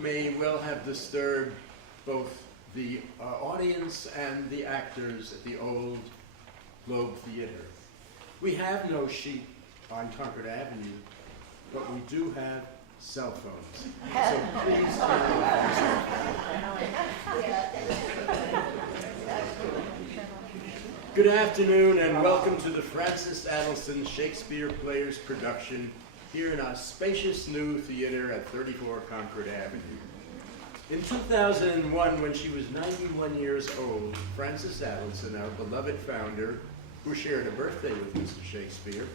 may well have disturbed both the audience and the actors at the old Globe Theater. We have no sheep on Concord Avenue, but we do have cell phones. So please turn Good afternoon and welcome to the Francis Adelson Shakespeare Players production here in our spacious new theater at 34 Concord Avenue. In 2001, when she was 91 years old, Francis Adelson, our beloved founder, who shared a birthday with Mr. Shakespeare,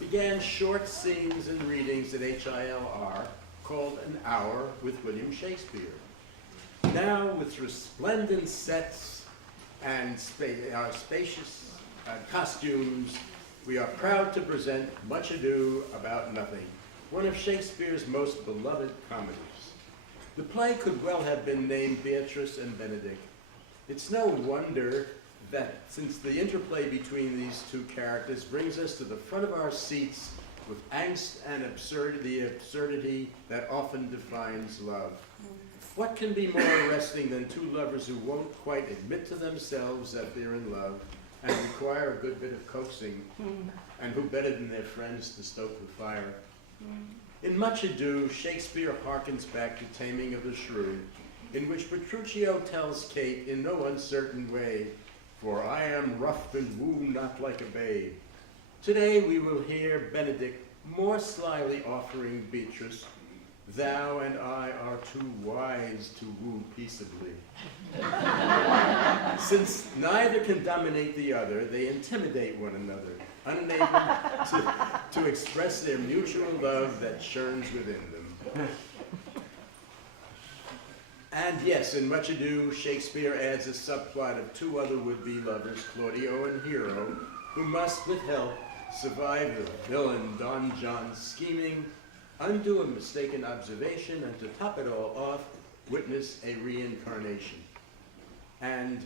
began short scenes and readings at HILR called An Hour with William Shakespeare. Now, with resplendent sets and our spacious costumes, we are proud to present Much Ado About Nothing, one of Shakespeare's most beloved comedies. The play could well have been named Beatrice and Benedick. It's no wonder that since the interplay between these two characters brings us to the front of our seats with angst and the absurdity that often defines love. What can be more arresting than two lovers who won't quite admit to themselves that they're in love and require a good bit of coaxing, and who better than their friends to stoke the fire? In Much Ado, Shakespeare harkens back to Taming of the Shrew, in which Petruchio tells Kate in no uncertain way, "For I am rough and woo not like a babe." Today we will hear Benedick more slyly offering Beatrice, "Thou and I are too wise to woo peaceably." Since neither can dominate the other, they intimidate one another, unable to express their mutual love that churns within them. And yes, in Much Ado, Shakespeare adds a subplot of two other would-be lovers, Claudio and Hero, who must, with help, survive the villain Don John's scheming, undo a mistaken observation, and to top it all off, witness a reincarnation. And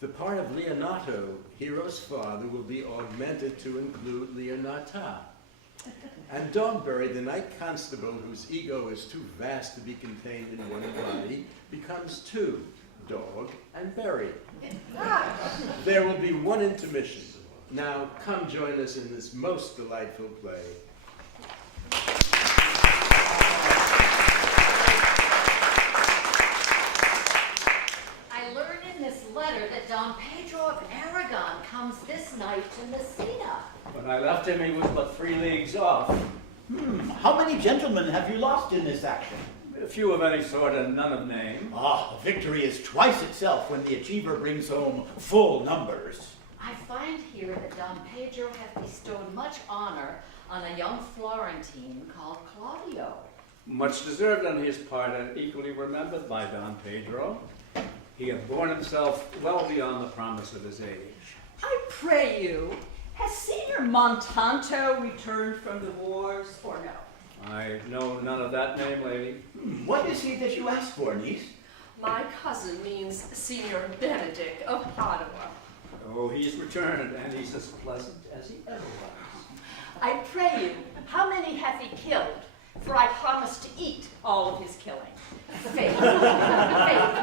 the part of Leonato, Hero's father, will be augmented to include Leonata. And Dogberry, the knight constable whose ego is too vast to be contained in one body, becomes two, Dog and Berry. There will be one intermission. Now, come join us in this most delightful play. I learned in this letter that Don Pedro of Aragon comes this night to Messina. When I left him, he was but 3 leagues off. How many gentlemen have you lost in this action? A few of any sort and none of name. Ah, victory is twice itself when the achiever brings home full numbers. I find here that Don Pedro hath bestowed much honor on a young Florentine called Claudio. Much deserved on his part and equally remembered by Don Pedro. He hath borne himself well beyond the promise of his age. I pray you, has Senior Montanto returned from the wars or no? I know none of that name, lady. What is he that you ask for, niece? My cousin means Senior Benedick of Padua. Oh, he's returned, and he's as pleasant as he ever was. I pray you, how many hath he killed? For I promise to eat all of his killing. Faith,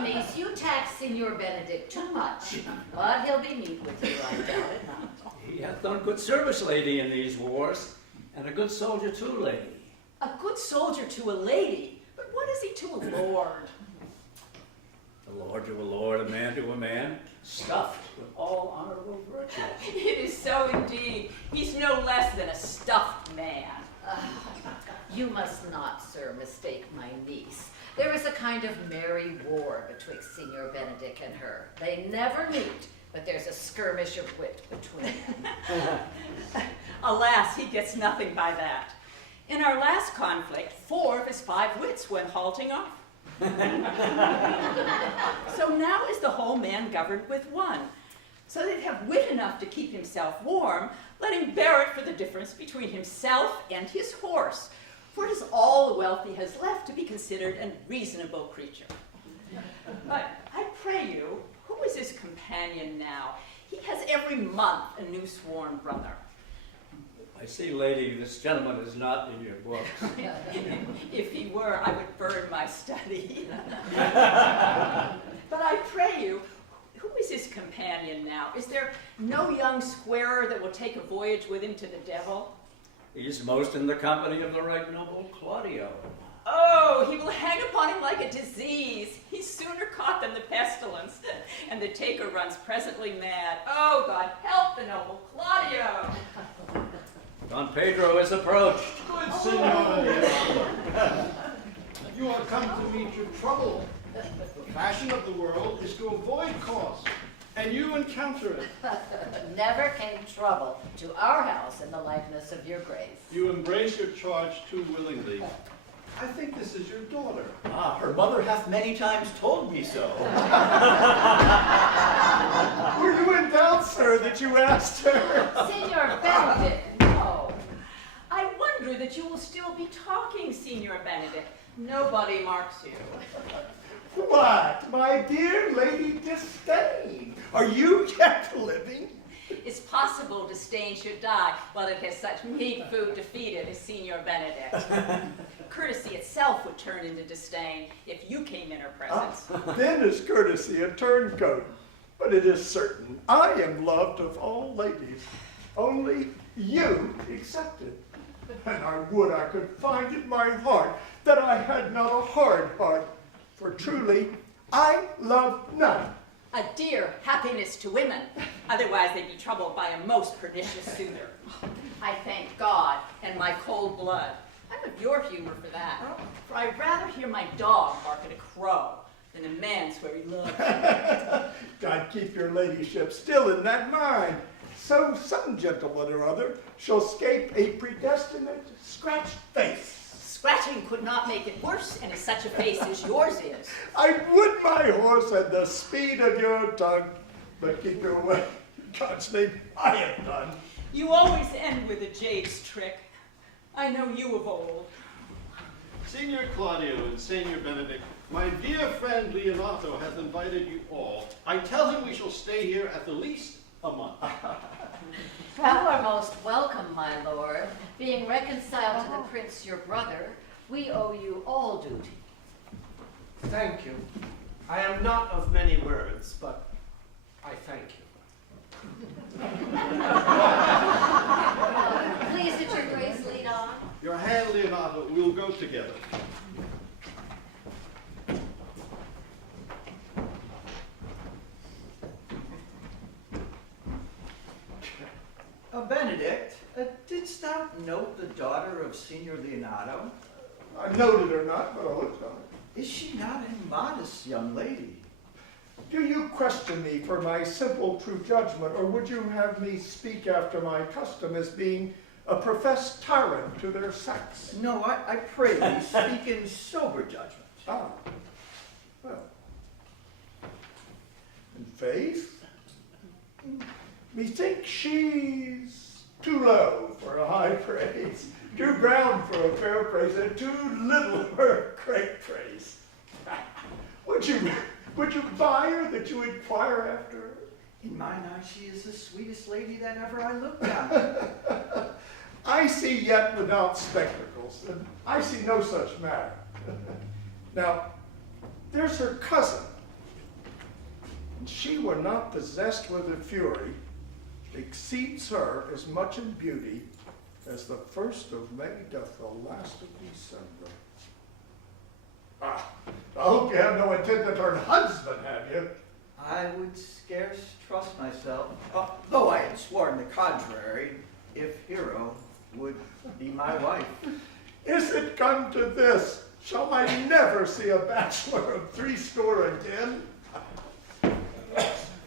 niece, you tax Signor Benedict too much, but he'll be meek with you, I doubt it not. He hath done good service, lady, in these wars, and a good soldier too, lady. A good soldier to a lady, but what is he to a lord? A lord to a lord, a man to a man, stuffed with all honorable virtues. It is so indeed. He's no less than a stuffed man. You must not, sir, mistake my niece. There is a kind of merry war betwixt Signor Benedick and her. They never meet, but there's a skirmish of wit between them. Alas, he gets nothing by that. In our last conflict, 4 of his 5 wits went halting off. So now is the whole man governed with 1. So that he'd have wit enough to keep himself warm, let him bear it for the difference between himself and his horse, for it is all the wealth he has left to be considered a reasonable creature. But I pray you, who is his companion now? He has every month a new sworn brother. I see, lady, this gentleman is not in your books. If he were, I would burn my study. But I pray you, who is his companion now? Is there no young squarer that will take a voyage with him to the devil? He's most in the company of the right noble Claudio. Oh, he will hang upon him like a disease. He's sooner caught than the pestilence, and the taker runs presently mad. Oh, God, help the noble Claudio! Don Pedro is approached. Good Signor, you are come to meet your trouble. The fashion of the world is to avoid cause, and you encounter it. Never came trouble to our house in the likeness of your grace. You embrace your charge too willingly. I think this is your daughter. Ah, her mother hath many times told me so. Were you in doubt, sir, that you asked her? Signor Benedict, no. I wonder that you will still be talking, Signor Benedict. Nobody marks you. What, my dear Lady Disdain? Are you yet living? It's possible Disdain should die while it has such meat food to feed it as Signor Benedict. Courtesy itself would turn into disdain if you came in her presence. Then is courtesy a turncoat, but it is certain I am loved of all ladies, only you excepted. And I would I could find in my heart that I had not a hard heart, for truly I love none. A dear happiness to women, otherwise they'd be troubled by a most pernicious suitor. I thank God and my cold blood. I'm of your humor for that, for I'd rather hear my dog bark at a crow than a man swear he loves me. God keep your ladyship still in that mind. So some gentleman or other shall scape a predestinate scratched face. Scratching could not make it worse, and as such a face as yours is. I would my horse had the speed of your tongue, but keep your way. In God's name, I am done. You always end with a jade's trick. I know you of old. Signor Claudio and Signor Benedict, my dear friend Leonato hath invited you all. I tell him we shall stay here at the least a month. You are most welcome, my lord. Being reconciled to the prince your brother, we owe you all duty. Thank you. I am not of many words, but I thank you. Please, did your grace lead on? Your hand, Leonato, we'll go together. Benedict, didst thou note the daughter of Signor Leonato? I noted her not, but I looked on her. Is she not a modest young lady? Do you question me for my simple true judgment, or would you have me speak after my custom as being a professed tyrant to their sex? No, I pray thee, speak in sober judgment. Ah, well. In faith, methinks she's too low for a high praise, too brown for a fair praise, and too little for a great praise. Would you buy her that you inquire after her? In mine eye, she is the sweetest lady that ever I looked at. I see yet without spectacles, and I see no such matter. Now, there's her cousin, and she were not possessed with a fury, exceeds her as much in beauty as the 1st of May doth the last of December. Ah, I hope you have no intent to turn husband, have you? I would scarce trust myself, though I had sworn the contrary, if Hero would be my wife. Is it come to this? Shall I never see a bachelor of 70 again?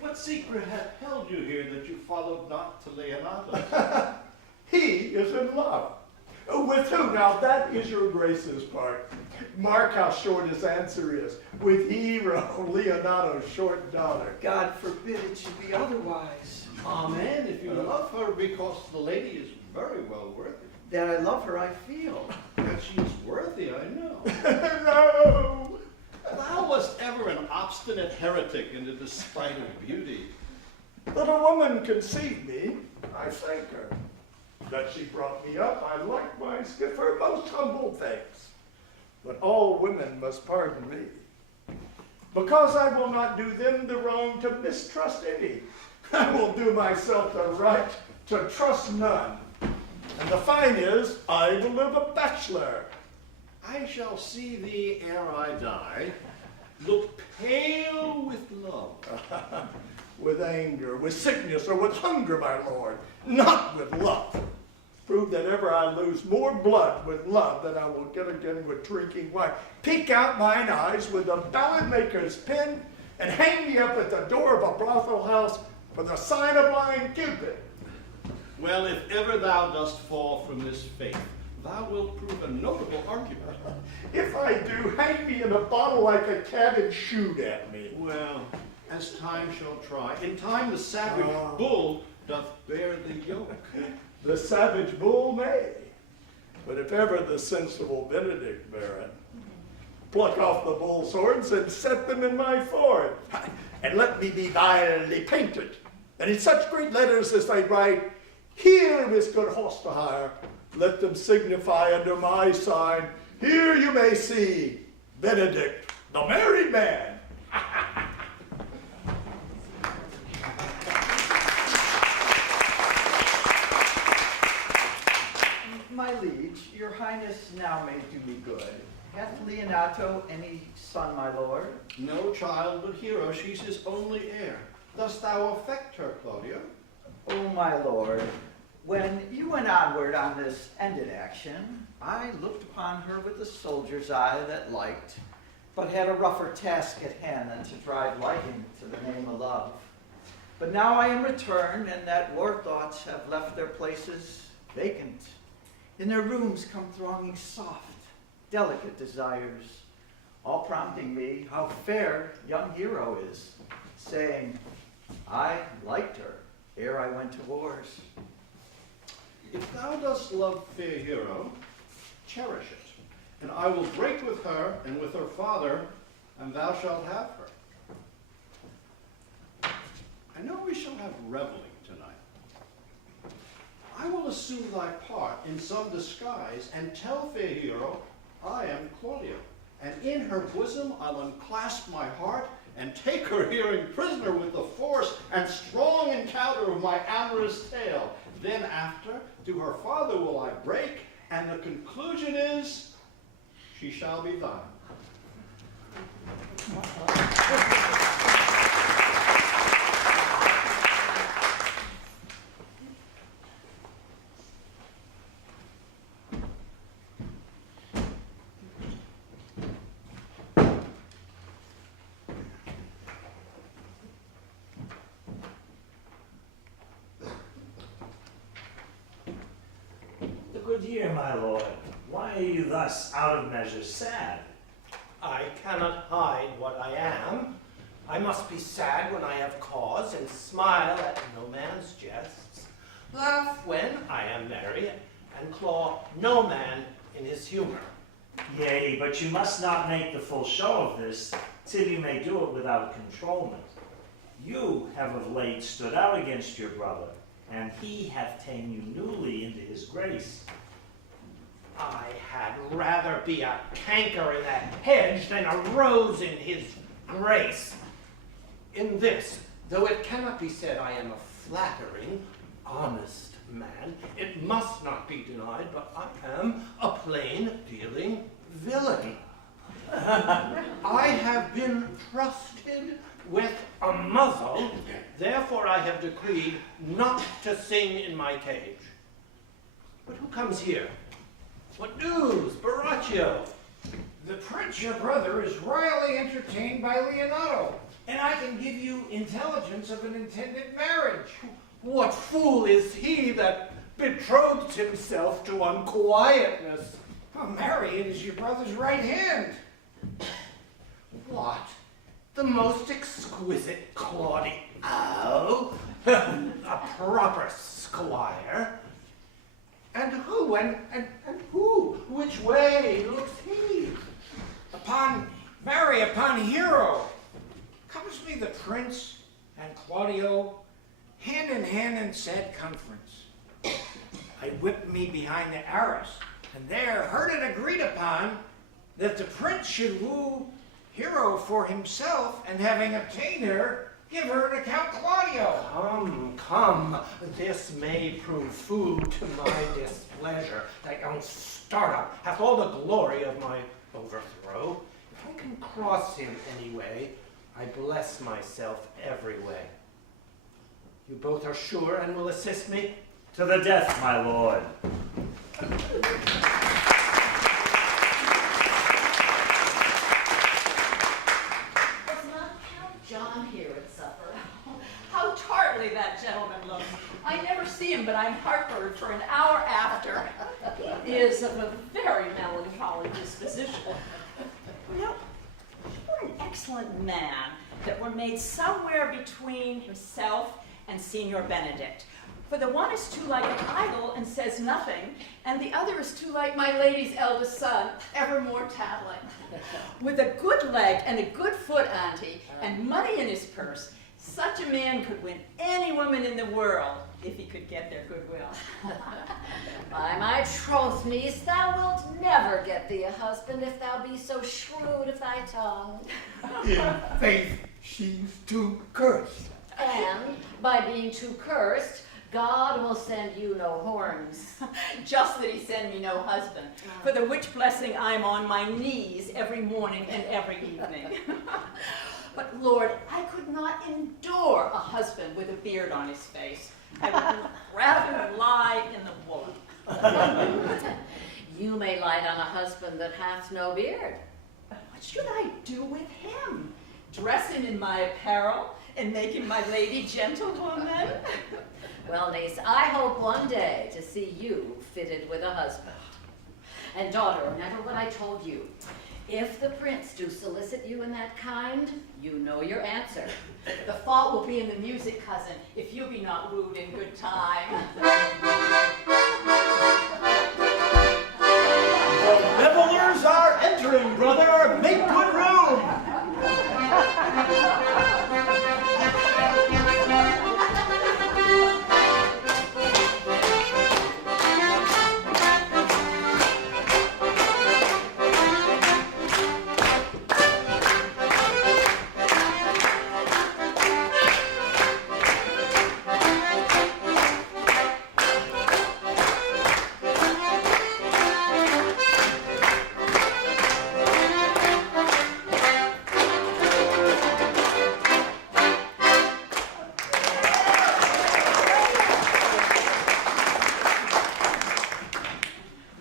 What secret hath held you here that you followed not to Leonato? He is in love. With who? Now that is your grace's part. Mark how short his answer is. With Hero, Leonato's short daughter. God forbid it should be otherwise. Amen. If you love her because the lady is very well worthy. That I love her, I feel. That she is worthy, I know. No! Thou wast ever an obstinate heretic in the despite of beauty. That a woman conceive me, I thank her. that she brought me up, I likewise give her most humble thanks. But all women must pardon me, because I will not do them the wrong to mistrust any. I will do myself the right to trust none. And the fine is, I will live a bachelor. I shall see thee ere I die, look pale with love. With anger, with sickness, or with hunger, my lord, not with love. Prove that ever I lose more blood with love than I will get again with drinking wine. Pick out mine eyes with a ballad maker's pen, and hang me up at the door of a brothel house for the sign of blind Cupid. Well, if ever thou dost fall from this faith, thou wilt prove a notable argument. If I do, hang me in a bottle like a cat and shoot at me. Well, as time shall try, in time the savage bull doth bear the yoke. The savage bull may, but if ever the sensible Benedict bear it, pluck off the bull's horns and set them in my form, and let me be vilely painted, and in such great letters as they write, "Here is good horse to hire," let them signify under my sign, "Here you may see Benedict, the married man." My liege, your highness now may do me good. Hath Leonato any son, my lord? No child but Hero, she's his only heir. Dost thou affect her, Claudio? Oh, my lord, when you went onward on this ended action, I looked upon her with a soldier's eye that liked, but had a rougher task at hand than to drive liking to the name of love. But now I am returned, and that war thoughts have left their places vacant. In their rooms come thronging soft, delicate desires, all prompting me how fair young Hero is, saying, I liked her ere I went to wars. If thou dost love fair Hero, cherish it, and I will break with her and with her father, and thou shalt have her. I know we shall have reveling tonight. I will assume thy part in some disguise, and tell fair Hero I am Claudio, and in her bosom I'll unclasp my heart, and take her hearing prisoner with the force and strong encounter of my amorous tale. Then after, to her father will I break, and the conclusion is, she shall be thine. Good year, my lord. Why are you thus out of measure sad? I cannot hide what I am. I must be sad when I have cause, and smile at no man's jests. Laugh when I am merry, and claw no man in his humor. Yea, but you must not make the full show of this, till you may do it without controlment. You have of late stood out against your brother, and he hath ta'en you newly into his grace. I had rather be a canker in that hedge than a rose in his grace. In this, though it cannot be said I am a flattering, honest man, it must not be denied, but I am a plain-dealing villain. I have been trusted with a muzzle, therefore I have decreed not to sing in my cage. But who comes here? What news, Baraccio? The prince, your brother, is royally entertained by Leonato, and I can give you intelligence of an intended marriage. What fool is he that betrothed himself to unquietness? Oh, Marion is your brother's right hand. What? The most exquisite Claudio? A proper squire? And who, and who? Which way looks he? Upon Hero comes me the prince and Claudio hand in hand in sad conference. I whipped me behind the arras, and there heard it agreed upon that the prince should woo Hero for himself, and having obtained her, give her to Count Claudio. Come, this may prove food to my displeasure. That young startup hath all the glory of my overthrow. If I can cross him anyway, I bless myself every way. You both are sure and will assist me? To the death, my lord. Was not Count John here at supper? How tartly that gentleman looks. I never see him, but I'm heartburn for an hour after. He is of a very melancholy disposition. You know, what an excellent man that were made somewhere between himself and Signor Benedict. For the one is too like an idol and says nothing, and the other is too like my lady's eldest son, evermore tattling. With a good leg and a good foot, auntie, and money in his purse, such a man could win any woman in the world if he could get their goodwill. By my troth, niece, thou wilt never get thee a husband if thou be so shrewd of thy tongue. In faith, she's too cursed. And by being too cursed, God will send you no horns. Just that he send me no husband, for the which blessing I'm on my knees every morning and every evening. But Lord, I could not endure a husband with a beard on his face. I would rather lie in the wool. You may light on a husband that hath no beard. What should I do with him? Dress him in my apparel and make him my lady gentlewoman? Well, niece, I hope one day to see you fitted with a husband. And daughter, remember what I told you. If the prince do solicit you in that kind, you know your answer. The fault will be in the music, cousin, if you be not wooed in good time. The revelers are entering, brother. Make good room.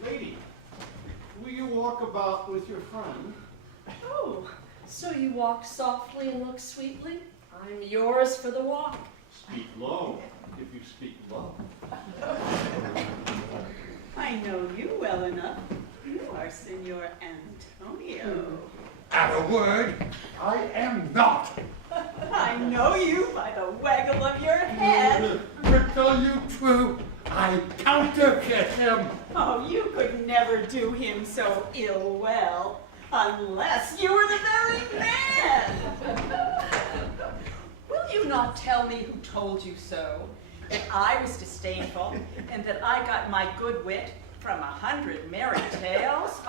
Lady, will you walk about with your friend? Oh, so you walk softly and look sweetly? I'm yours for the walk. Speak low, if you speak low. I know you well enough. You are Senor Antonio. At a word, I am not. I know you by the waggle of your head. To tell you true, I counterfeit him. Oh, you could never do him so ill well, unless you were the very man. Will you not tell me who told you so? That I was disdainful, and that I got my good wit from 100 merry tales?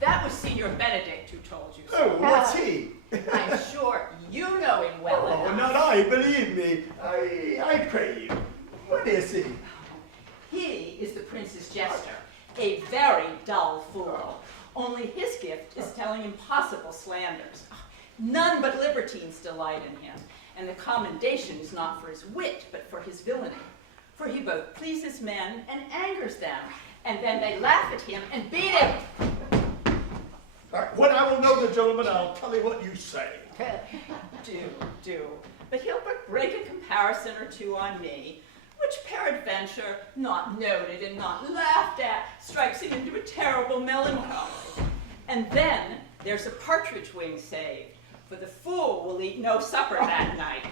That was Signor Benedict who told you so. Oh, what's he? I'm sure you know him well Oh, enough. not I, believe me. I pray you. What is he? He is the prince's jester, a very dull fool. Only his gift is telling impossible slanders. None but libertines delight in him, and the commendation is not for his wit, but for his villainy. For he both pleases men and angers them, and then they laugh at him and beat him. When I will know the gentleman, I'll tell you what you say. Do. But he'll but break a comparison or two on me, which peradventure, not noted and not laughed at, strikes him into a terrible melancholy. And then there's a partridge wing saved, for the fool will eat no supper that night.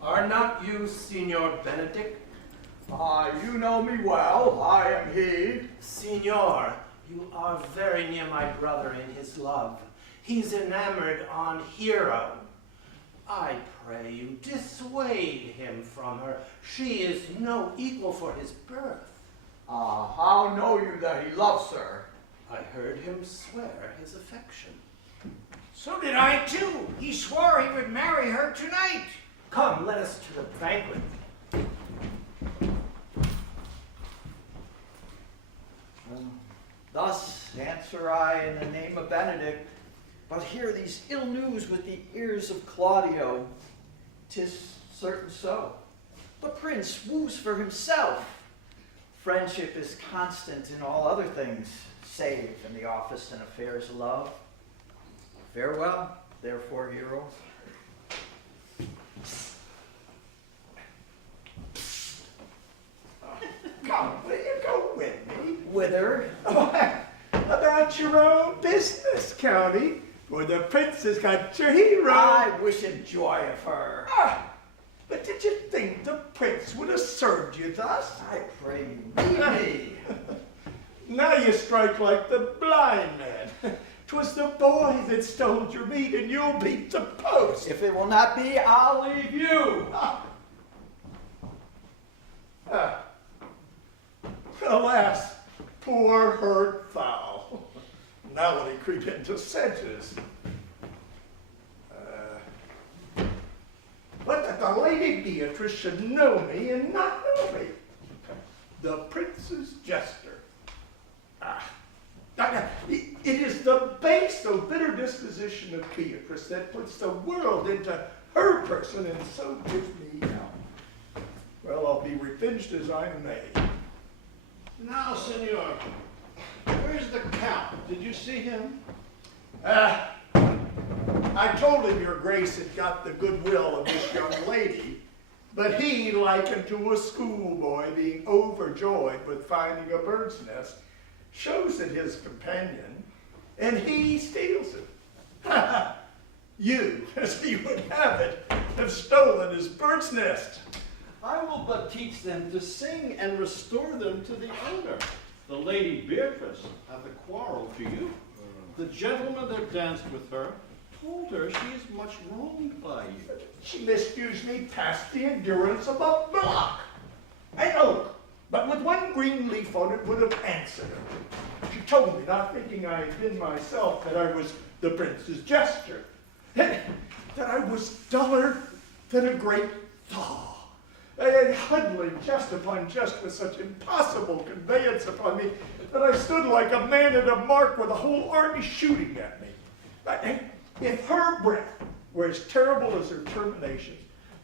Our Are not you Signor Benedict? You know me well. I am he. Signor, you are very near my brother in his love. He's enamored on Hero. I pray you dissuade him from her. She is no equal for his birth. How know you that he loves her? I heard him swear his affection. So did I too. He swore he would marry her tonight. Come, let us to the banquet. Thus answer I in the name of Benedict, but hear these ill news with the ears of Claudio. 'Tis certain so. The prince woos for himself. Friendship is constant in all other things, save in the office and affairs of love. Farewell, therefore, hero. Come, will you go with me? Whither? About your own business, County, where the prince has got your hero. I wish him joy of her. But did you think the prince would have served you thus? I pray you, leave me. Now you strike like the blind man. 'Twas the boy that stole your meat, and you'll beat the post. If it will not be, I'll leave you. Alas, poor hurt fowl. Now will he creep into senses. But that the Lady Beatrice should know me and not know me. The prince's jester. It is the base, though bitter disposition of Beatrice that puts the world into her person, and so gives me out. Well, I'll be revenged as I may. Now, senor, where's the count? Did you see him? I told him your grace had got the goodwill of this young lady, but he, like unto a schoolboy being overjoyed with finding a bird's nest, shows it his companion, and he steals it. You, as he would have it, have stolen his bird's nest. I will but teach them to sing and restore them to the owner. The Lady Beatrice hath a quarrel to you. The gentleman that danced with her told her she is much wronged by you. She misused me past the endurance of a block. An oak, but with one green leaf on it would have answered her. She told me, not thinking I had been myself, that I was the prince's jester, that I was duller than a great thaw, and huddling just upon just with such impossible conveyance upon me that I stood like a man at a mark with a whole army shooting at me. If her breath were as terrible as her terminations,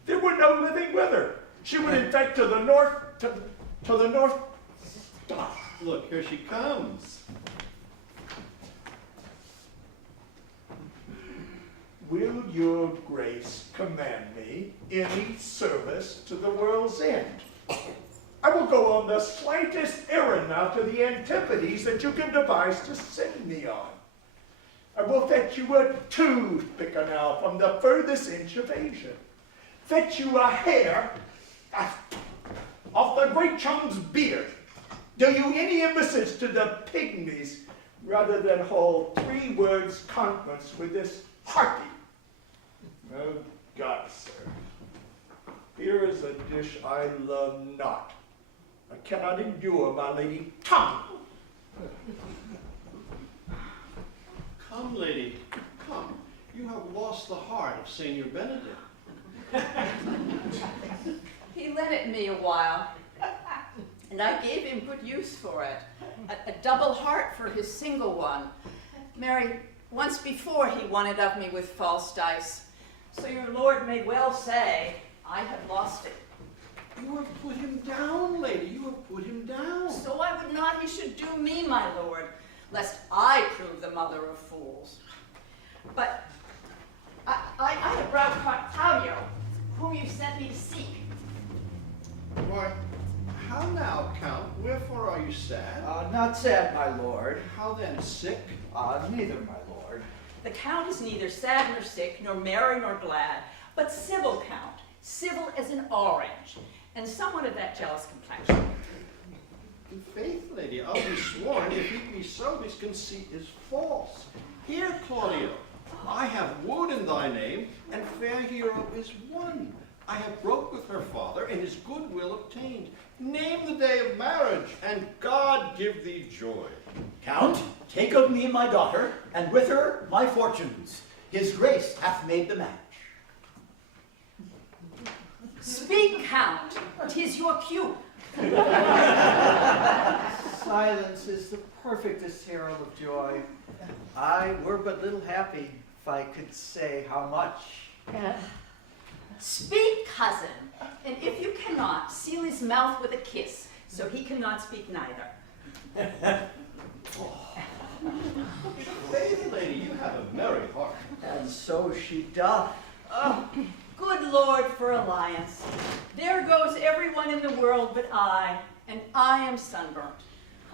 there were no living with her. She would infect to the north, to the north. Look, here she comes. Will your grace command me any service to the world's end? I will go on the slightest errand now to the Antipodes that you can devise to send me on. I will fetch you a toothpick now from the furthest inch of Asia. Fetch you a hair off the great chum's beard. Do you any embassage to the pygmies rather than hold 3 words conference with this harpy? Oh, God, sir. Here is a dish I love not. I cannot endure my lady tongue. Come, lady, come. You have lost the heart of Senor Benedict. He lent it me a while, and I gave him good use for it. A double heart for his single one. Mary, once before he won it of me with false dice. So your lord may well say, I have lost it. You have put him down, lady. You have put him down. So I would not he should do me, my lord, lest I prove the mother of fools. But I have brought Claudio, whom you sent me to seek. Why, how now, Count? Wherefore are you sad? Not sad, my lord. How then, sick? Neither, my lord. The count is neither sad nor sick, nor merry nor glad, but civil count, civil as an orange, and somewhat of that jealous complexion. In faith, lady, I'll be sworn, if it be so, his conceit is false. Here, Claudio, I have wooed in thy name, and fair hero is won. I have broke with her father, and his goodwill obtained. Name the day of marriage, and God give thee joy. Count, take of me my daughter, and with her my fortunes. His grace hath made the match. Speak, Count, 'tis your cue. Silence is the perfectest herald of joy. I were but little happy if I could say how much. Speak, cousin, and if you cannot, seal his mouth with a kiss, so he cannot speak neither. Faith, lady, you have a merry heart. And so she doth. Oh, good Lord for alliance. There goes everyone in the world but I, and I am sunburnt.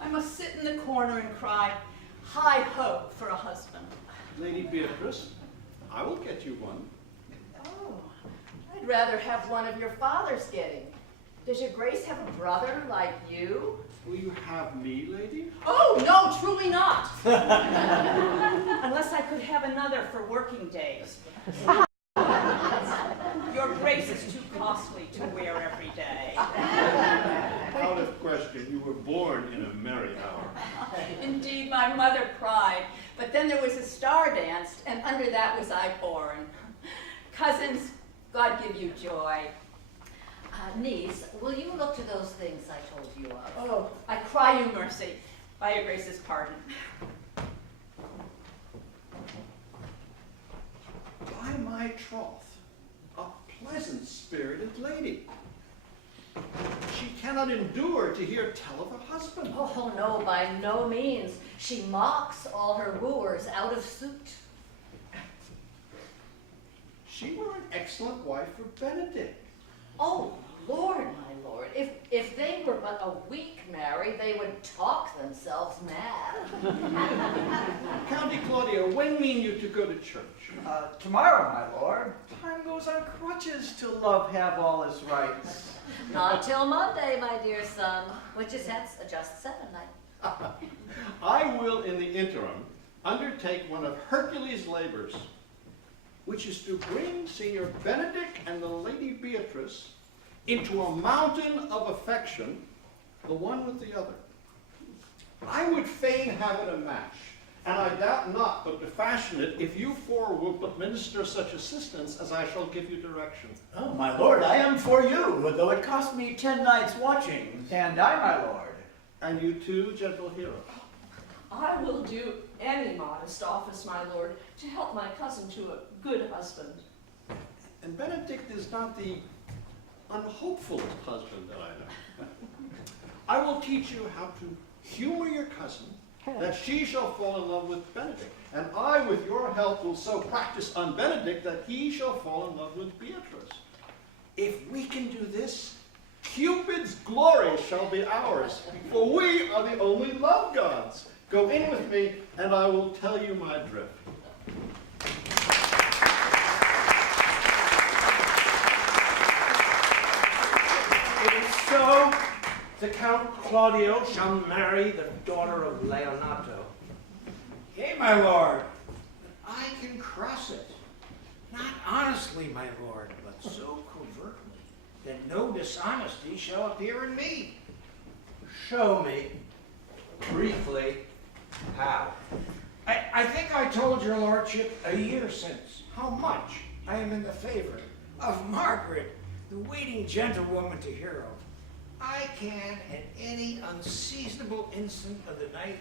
I must sit in the corner and cry, hi ho for a husband. Lady Beatrice, I will get you one. Oh, I'd rather have one of your father's getting. Does your grace have a brother like you? Will you have me, lady? Oh, no, truly not. Unless I could have another for working days. Your grace is too costly to wear every day. Out of question, you were born in a merry hour. Indeed, my mother cried, but then there was a star danced, and under that was I born. Cousins, God give you joy. Niece, will you look to those things I told you of? Oh, I cry you mercy, by your grace's pardon. By my troth, a pleasant-spirited lady. She cannot endure to hear tell of a husband. Oh, no, by no means. She mocks all her wooers out of suit. She were an excellent wife for Benedict. Oh, Lord, my lord, if they were but a week married, they would talk themselves mad. County Claudio, when mean you to go to church? Tomorrow, my lord. Time goes on crutches till love have all his rights. Not till Monday, my dear son, which is hence just 7 night. I will, in the interim, undertake one of Hercules' labors, which is to bring Signor Benedict and the Lady Beatrice into a mountain of affection, the one with the other. I would fain have it a match, and I doubt not but to fashion it, if you four will but minister such assistance as I shall give you direction. Oh, my lord, I am for you, though it cost me 10 nights' watching. And I, my lord. And you too, gentle hero. I will do any modest office, my lord, to help my cousin to a good husband. And Benedict is not the unhopefulest husband that I know. I will teach you how to humor your cousin, that she shall fall in love with Benedict. And I, with your help, will so practice on Benedict that he shall fall in love with Beatrice. If we can do this, Cupid's glory shall be ours, for we are the only love gods. Go in with me, and I will tell you my drift. It is so, the Count Claudio shall marry the daughter of Leonato. Yea, my lord, I can cross it. Not honestly, my lord, but so covertly that no dishonesty shall appear in me. Show me, briefly, how. I think I told your lordship a year since how much I am in the favor of Margaret, the waiting gentlewoman to Hero. I can, at any unseasonable instant of the night,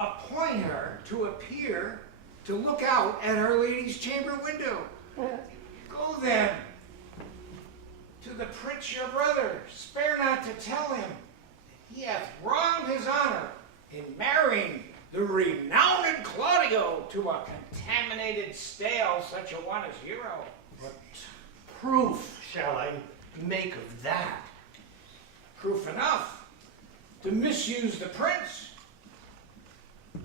appoint her to appear to look out at her lady's chamber window. Go then to the prince your brother, spare not to tell him that he hath wronged his honor in marrying the renowned Claudio to a contaminated stale such a one as Hero. What proof shall I make of that? Proof enough to misuse the prince,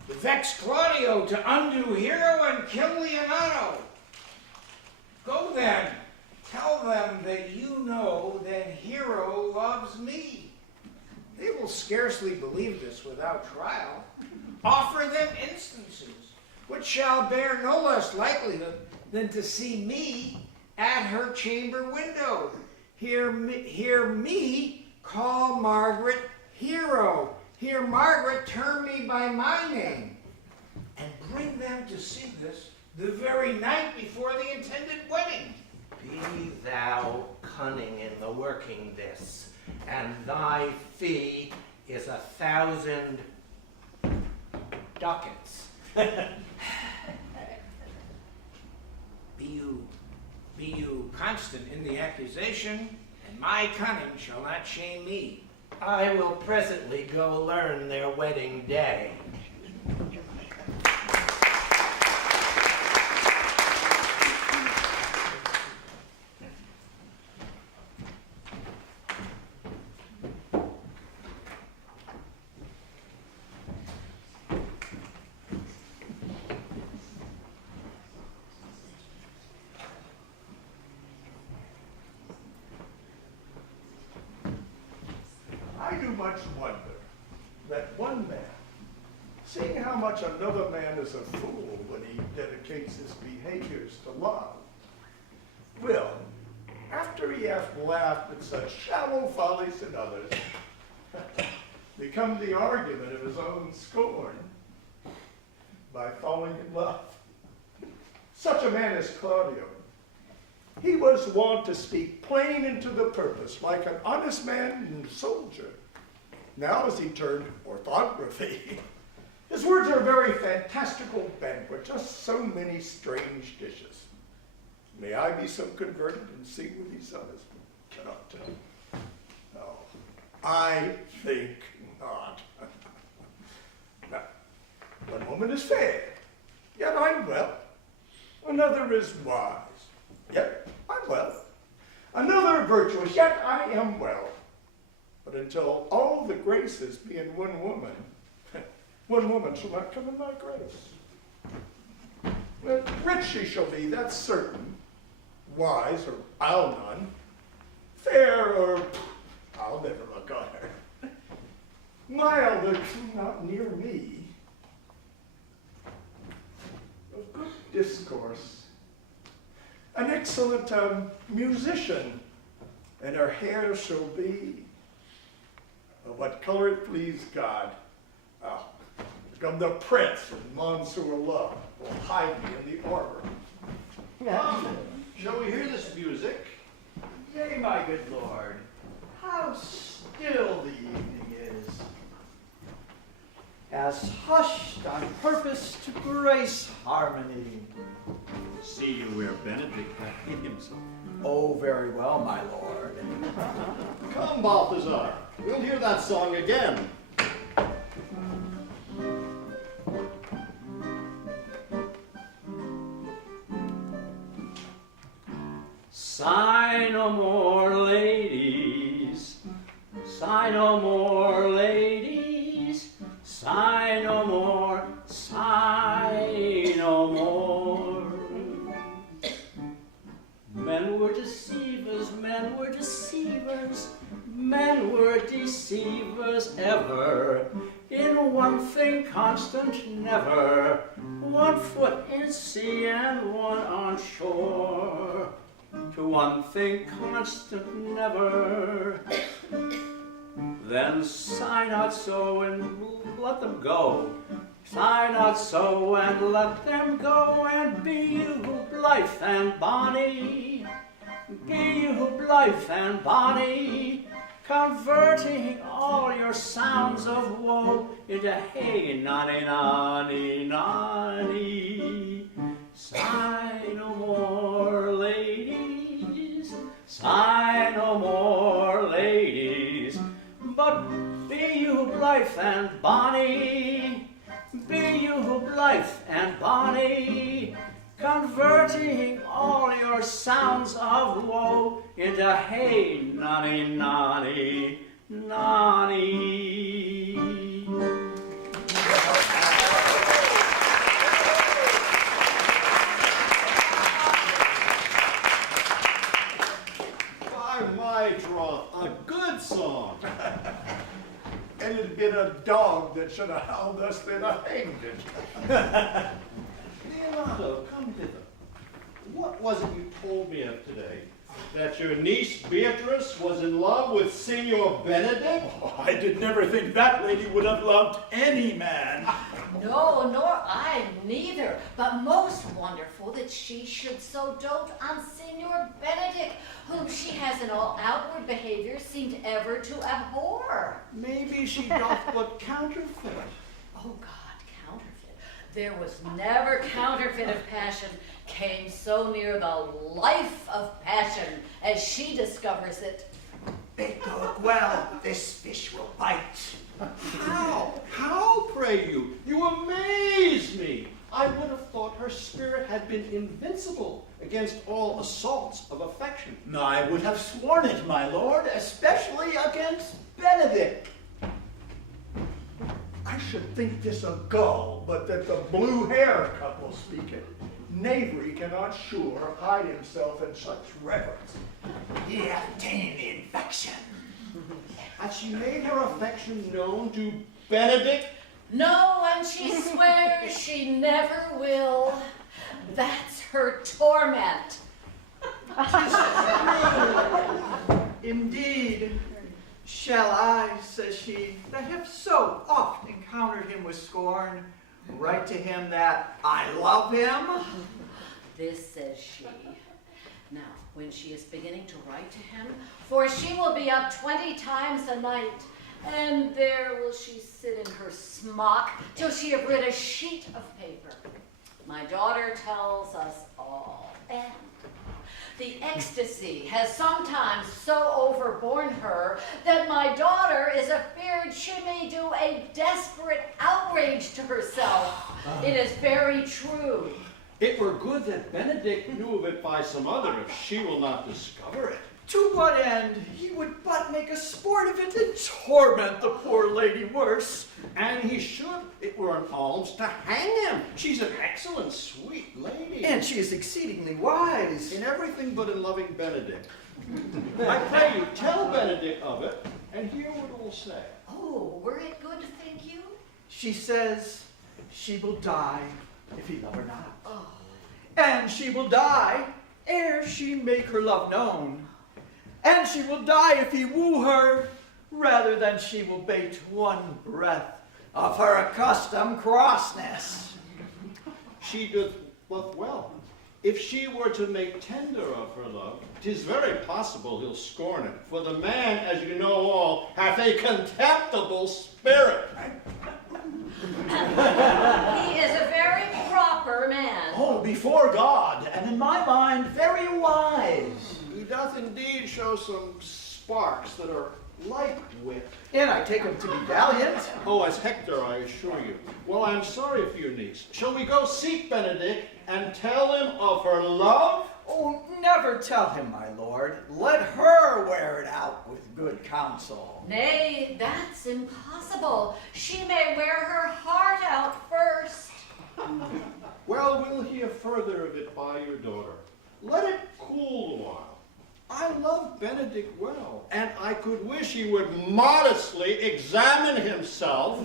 to vex Claudio, to undo Hero and kill Leonato. Go then, tell tell them that you know that Hero loves me. They will scarcely believe this without trial. Offer them instances, which shall bear no less likelihood than to see me at her chamber window. Hear me call Margaret Hero. Hear Margaret term me by my name. And bring them to see this the very night before the intended wedding. Be thou cunning in the working this, and thy fee is 1,000 ducats. Be you constant in the accusation, and my cunning shall not shame me. I will presently go learn their wedding day. I do much wonder that one man, seeing how much another man is a fool when he dedicates his behaviors to love, will, after he hath laughed at such shallow follies in others, become the argument of his own scorn by falling in love. Such a man as Claudio. He was wont to speak plain and to the purpose, like an honest man and soldier. Now as he turned orthography, his words are a very fantastical banquet, just so many strange dishes. May I be so converted and see what he says? Cannot tell. No, I think not. Now, one woman is fair, yet I'm well. Another is wise, yet I'm well. Another virtuous, yet I am well. But until all the graces be in one woman shall not come in my grace. Well, rich she shall be, that's certain. Wise, or I'll none. Fair, or I'll never look on her. Mild, or not near me. Of good discourse. An excellent musician, and her hair shall be of what color it please God. Come the prince of Monsieur Love will hide me in the arbor. Shall we hear this music? Yea, my good lord, how still the evening is. As hushed on purpose to grace harmony. See you where Benedict hath hid himself. Oh, very well, my lord. Come, Balthazar, we'll hear that song again. Sigh no more, ladies. Sigh no more, ladies. Sigh no more. Sigh no more. Men were deceivers, men were deceivers, men were deceivers ever. In one thing constant never, one foot in sea and one on shore. To one thing constant never. Then sigh not so and let them go. Sigh not so and let them go, and be you blithe and bonny. Be you blithe and bonny, converting all your sounds of woe into hey nonny nonny nonny. Sigh no more, ladies. Sigh no more, ladies. But be you blithe and bonny. Be you blithe and bonny, converting all your sounds of woe into hey nonny nonny nonny. right, Roth. A good song. And it'd been a dog that should have howled us, then I hanged it. Leonardo, come hither. What was it you told me of today? That your niece Beatrice was in love with Signor Benedict? Oh, I did never think that lady would have loved any man. No, nor I neither. But most wonderful that she should so dote on Signor Benedict, whom she has in all outward behavior seemed ever to abhor. Maybe she doth but counterfeit. Oh God, counterfeit. There was never counterfeit of passion came so near the life of passion as she discovers it. Bait the hook well, this fish will bite. How? How, pray you? You amaze me. I would have thought her spirit had been invincible against all assaults of affection. I would have sworn it, my lord, especially against Benedict. I should think this a gull, but that the blue hair couple speak it. Knavery cannot sure hide himself in such reverence. He hath ta'en the infection. Has she made her affection known to Benedict? No, and she swears she never will. That's her torment. Indeed, shall I, says she, that have so oft encountered him with scorn, write to him that I love him? This says she. Now, when she is beginning to write to him, for she will be up 20 times a night, and there will she sit in her smock till she have writ a sheet of paper. My daughter tells us all, and the ecstasy has sometimes so overborne her that my daughter is afeard she may do a desperate outrage to herself. It is very true. It were good that Benedict knew of it by some other, if she will not discover it. To what end? He would but make a sport of it and torment the poor lady worse. And he should. It were an alms to hang him. She's an excellent, sweet lady. And she is exceedingly wise. In everything but in loving Benedict. I pray you, tell Benedict of it, and hear what it will say. Oh, were it good, think you? She says she will die if he love her not. Oh. And she will die ere she make her love known. And she will die if he woo her, rather than she will bate one breath of her accustomed crossness. She doth but well. If she were to make tender of her love, 'tis very possible he'll scorn it. For the man, as you know all, hath a contemptible spirit. He is a very proper man. Oh, before God, and in my mind, very wise. He doth indeed show some sparks that are like wit. And I take him to be valiant. Oh, as Hector, I assure you. Well, I'm sorry for your niece. Shall we go seek Benedict and tell him of her love? Oh, never tell him, my lord. Let her wear it out with good counsel. Nay, that's impossible. She may wear her heart out first. Well, we'll hear further of it by your daughter. Let it cool a while. I love Benedict well, and I could wish he would modestly examine himself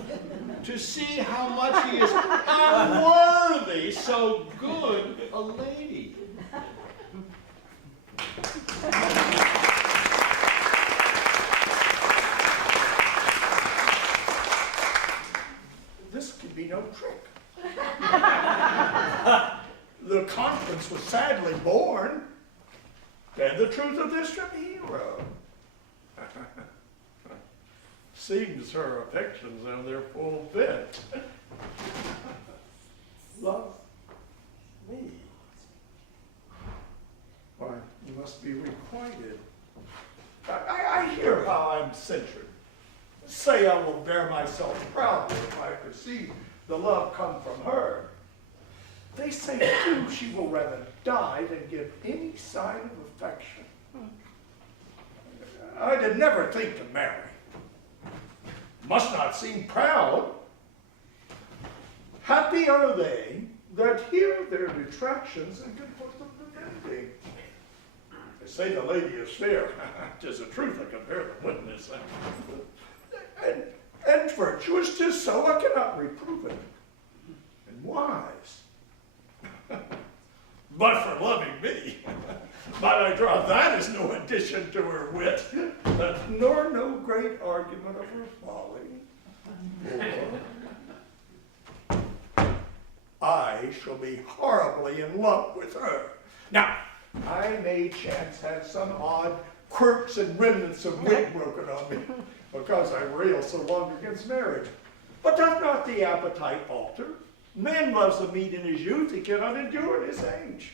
to see how much he is unworthy so good a lady. This could be no trick. The conference was sadly born. And the truth of this from Hero. Seems her affections in their full bent. Love me. Why, you must be requited. I hear how I'm censured. Say I will bear myself proudly if I perceive the love come from her. They say, too, she will rather die than give any sign of affection. I did never think to marry. Must not seem proud. Happy are they that hear their detractions and can put them to ending. say the lady is fair, 'tis a truth I can bear the witness. And virtuous 'tis so, I cannot reprove it. And wise. But for loving me. But I draw that as no addition to her wit, nor no great argument of her folly. I shall be horribly in love with her. Now, I may chance have some odd quirks and remnants of wit broken on me, because I rail so long against marriage. But doth not the appetite alter? Man loves the meat in his youth he cannot endure in his age.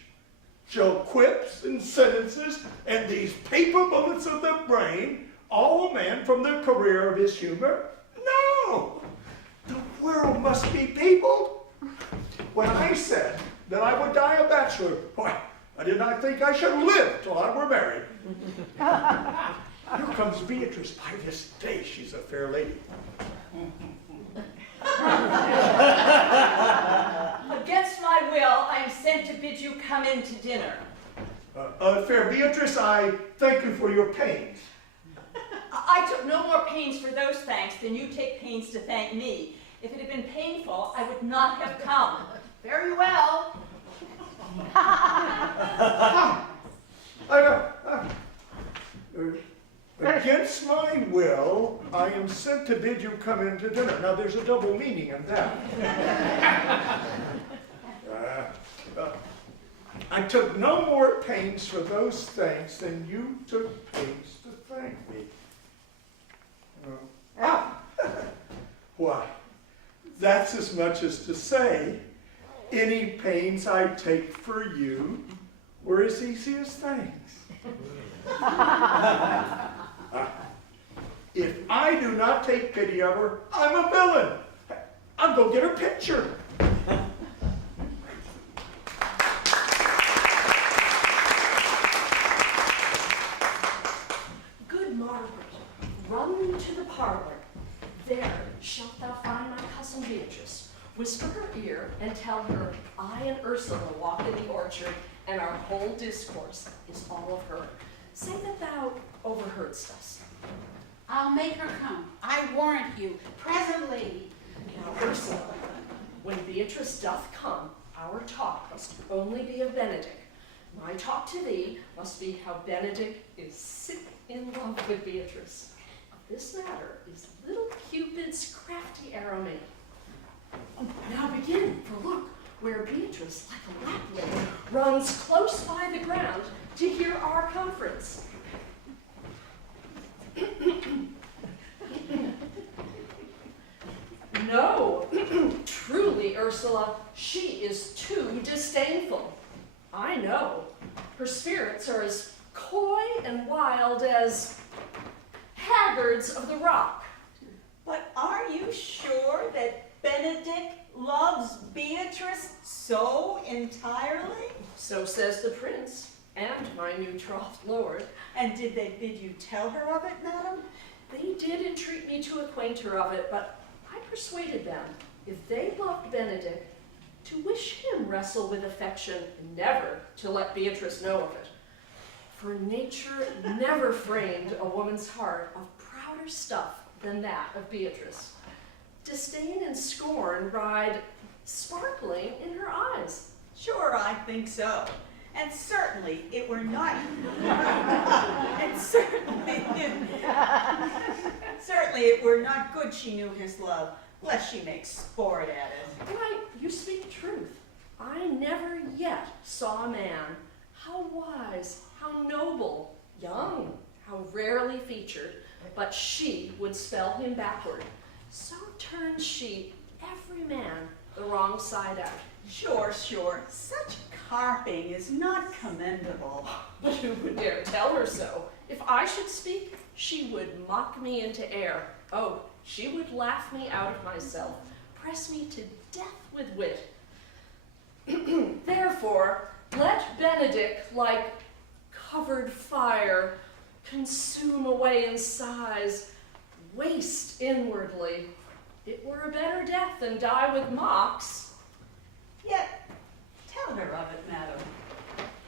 Shall quips and sentences and these paper bullets of the brain awe a man from the career of his humor? No! The world must be peopled. When I said that I would die a bachelor, why, I did not think I should live till I were married. Here comes Beatrice by this day. She's a fair lady. Against my will, I am sent to bid you come in to dinner. Fair Beatrice, I thank you for your pains. I took no more pains for those thanks than you take pains to thank me. If it had been painful, I would not have come. Very well. Against my will, I am sent to bid you come in to dinner. Now, there's a double meaning in that. I took no more pains for those things than you took pains to thank me. Why, that's as much as to say, any pains I take for you were as easy as thanks. If I do not take pity of her, I'm a villain. I'll go get her picture. Good Margaret, run to the parlor. There shalt thou find my cousin Beatrice. Whisper her ear and tell her I and Ursula walk in the orchard, and our whole discourse is all of her. Say that thou overheardst us. I'll make her come. I warrant you, presently. Now, Ursula, when Beatrice doth come, our talk must only be of Benedick. My talk to thee must be how Benedick is sick in love with Beatrice. This matter is little Cupid's crafty arrow made. Now begin, for look, where Beatrice, like a lapwing, runs close by the ground to hear our conference. No, truly, Ursula, she is too disdainful. I know. Her spirits are as coy and wild as haggards of the rock. But are you sure that Benedick loves Beatrice so entirely? So says the prince and my betrothed lord. And did they bid you tell her of it, madam? They did entreat me to acquaint her of it, but I persuaded them, if they loved Benedick, to wish him wrestle with affection, and never to let Beatrice know of it. For nature never framed a woman's heart of prouder stuff than that of Beatrice. Disdain and scorn ride sparkling in her eyes. Sure, I think so. And certainly it were not. And certainly it were not good she knew his love, lest she make sport at it. Why, you speak truth. I never yet saw a man, how wise, how noble, young, how rarely featured, but she would spell him backward. So turns she every man the wrong side out. Sure, such carping is not commendable. But who would dare tell her so? If I should speak, she would mock me into air. Oh, she would laugh me out of myself, press me to death with wit. Therefore, let Benedick, like covered fire, consume away in sighs, waste inwardly. It were a better death than die with mocks. Yet, tell her of it, madam.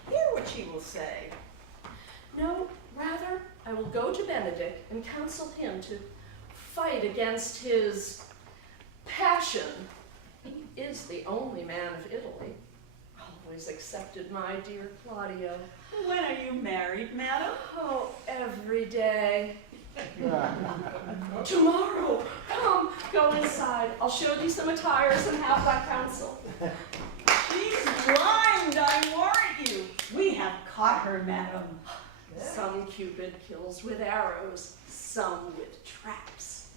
Hear what she will say. I will go to Benedict and counsel him to fight against his passion. He is the only man of Italy. Always accepted my dear Claudio. When are you married, madam? Oh, every day. Tomorrow. Come, go inside. I'll show you some attires and have thy counsel. She's blind, I warrant you. We have caught her, madam. Some Cupid kills with arrows, some with traps.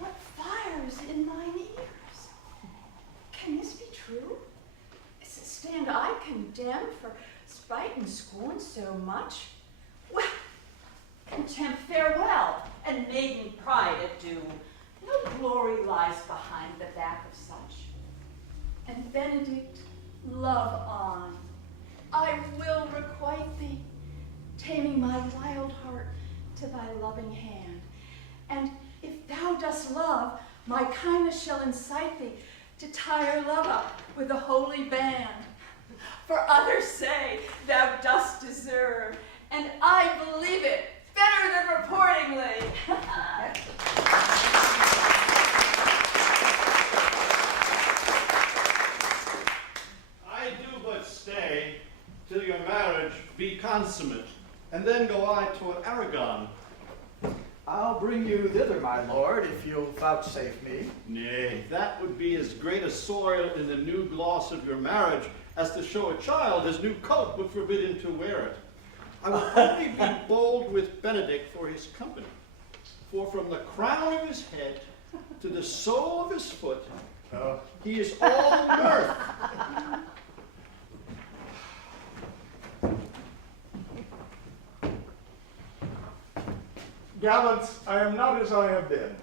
What fires in mine ears? Can this be true? Stand I condemned for spite and scorn so much? Well, contempt farewell, and maiden pride adieu. No glory lies behind the back of such. And Benedict, love on. I will requite thee, taming my wild heart to thy loving hand. And if thou dost love, my kindness shall incite thee to tie her love up with a holy band. For others say thou dost deserve, and I believe it better than reportingly. I do but stay till your marriage be consummate, and then go I toward Aragon. I'll bring you thither, my lord, if you'll vouchsafe me. Nay, that would be as great a soil in the new gloss of your marriage as to show a child his new coat would forbid him to wear it. I will only be bold with Benedict for his company, for from the crown of his head to the sole of his foot, he is all mirth. Gallants, I am not as I have been.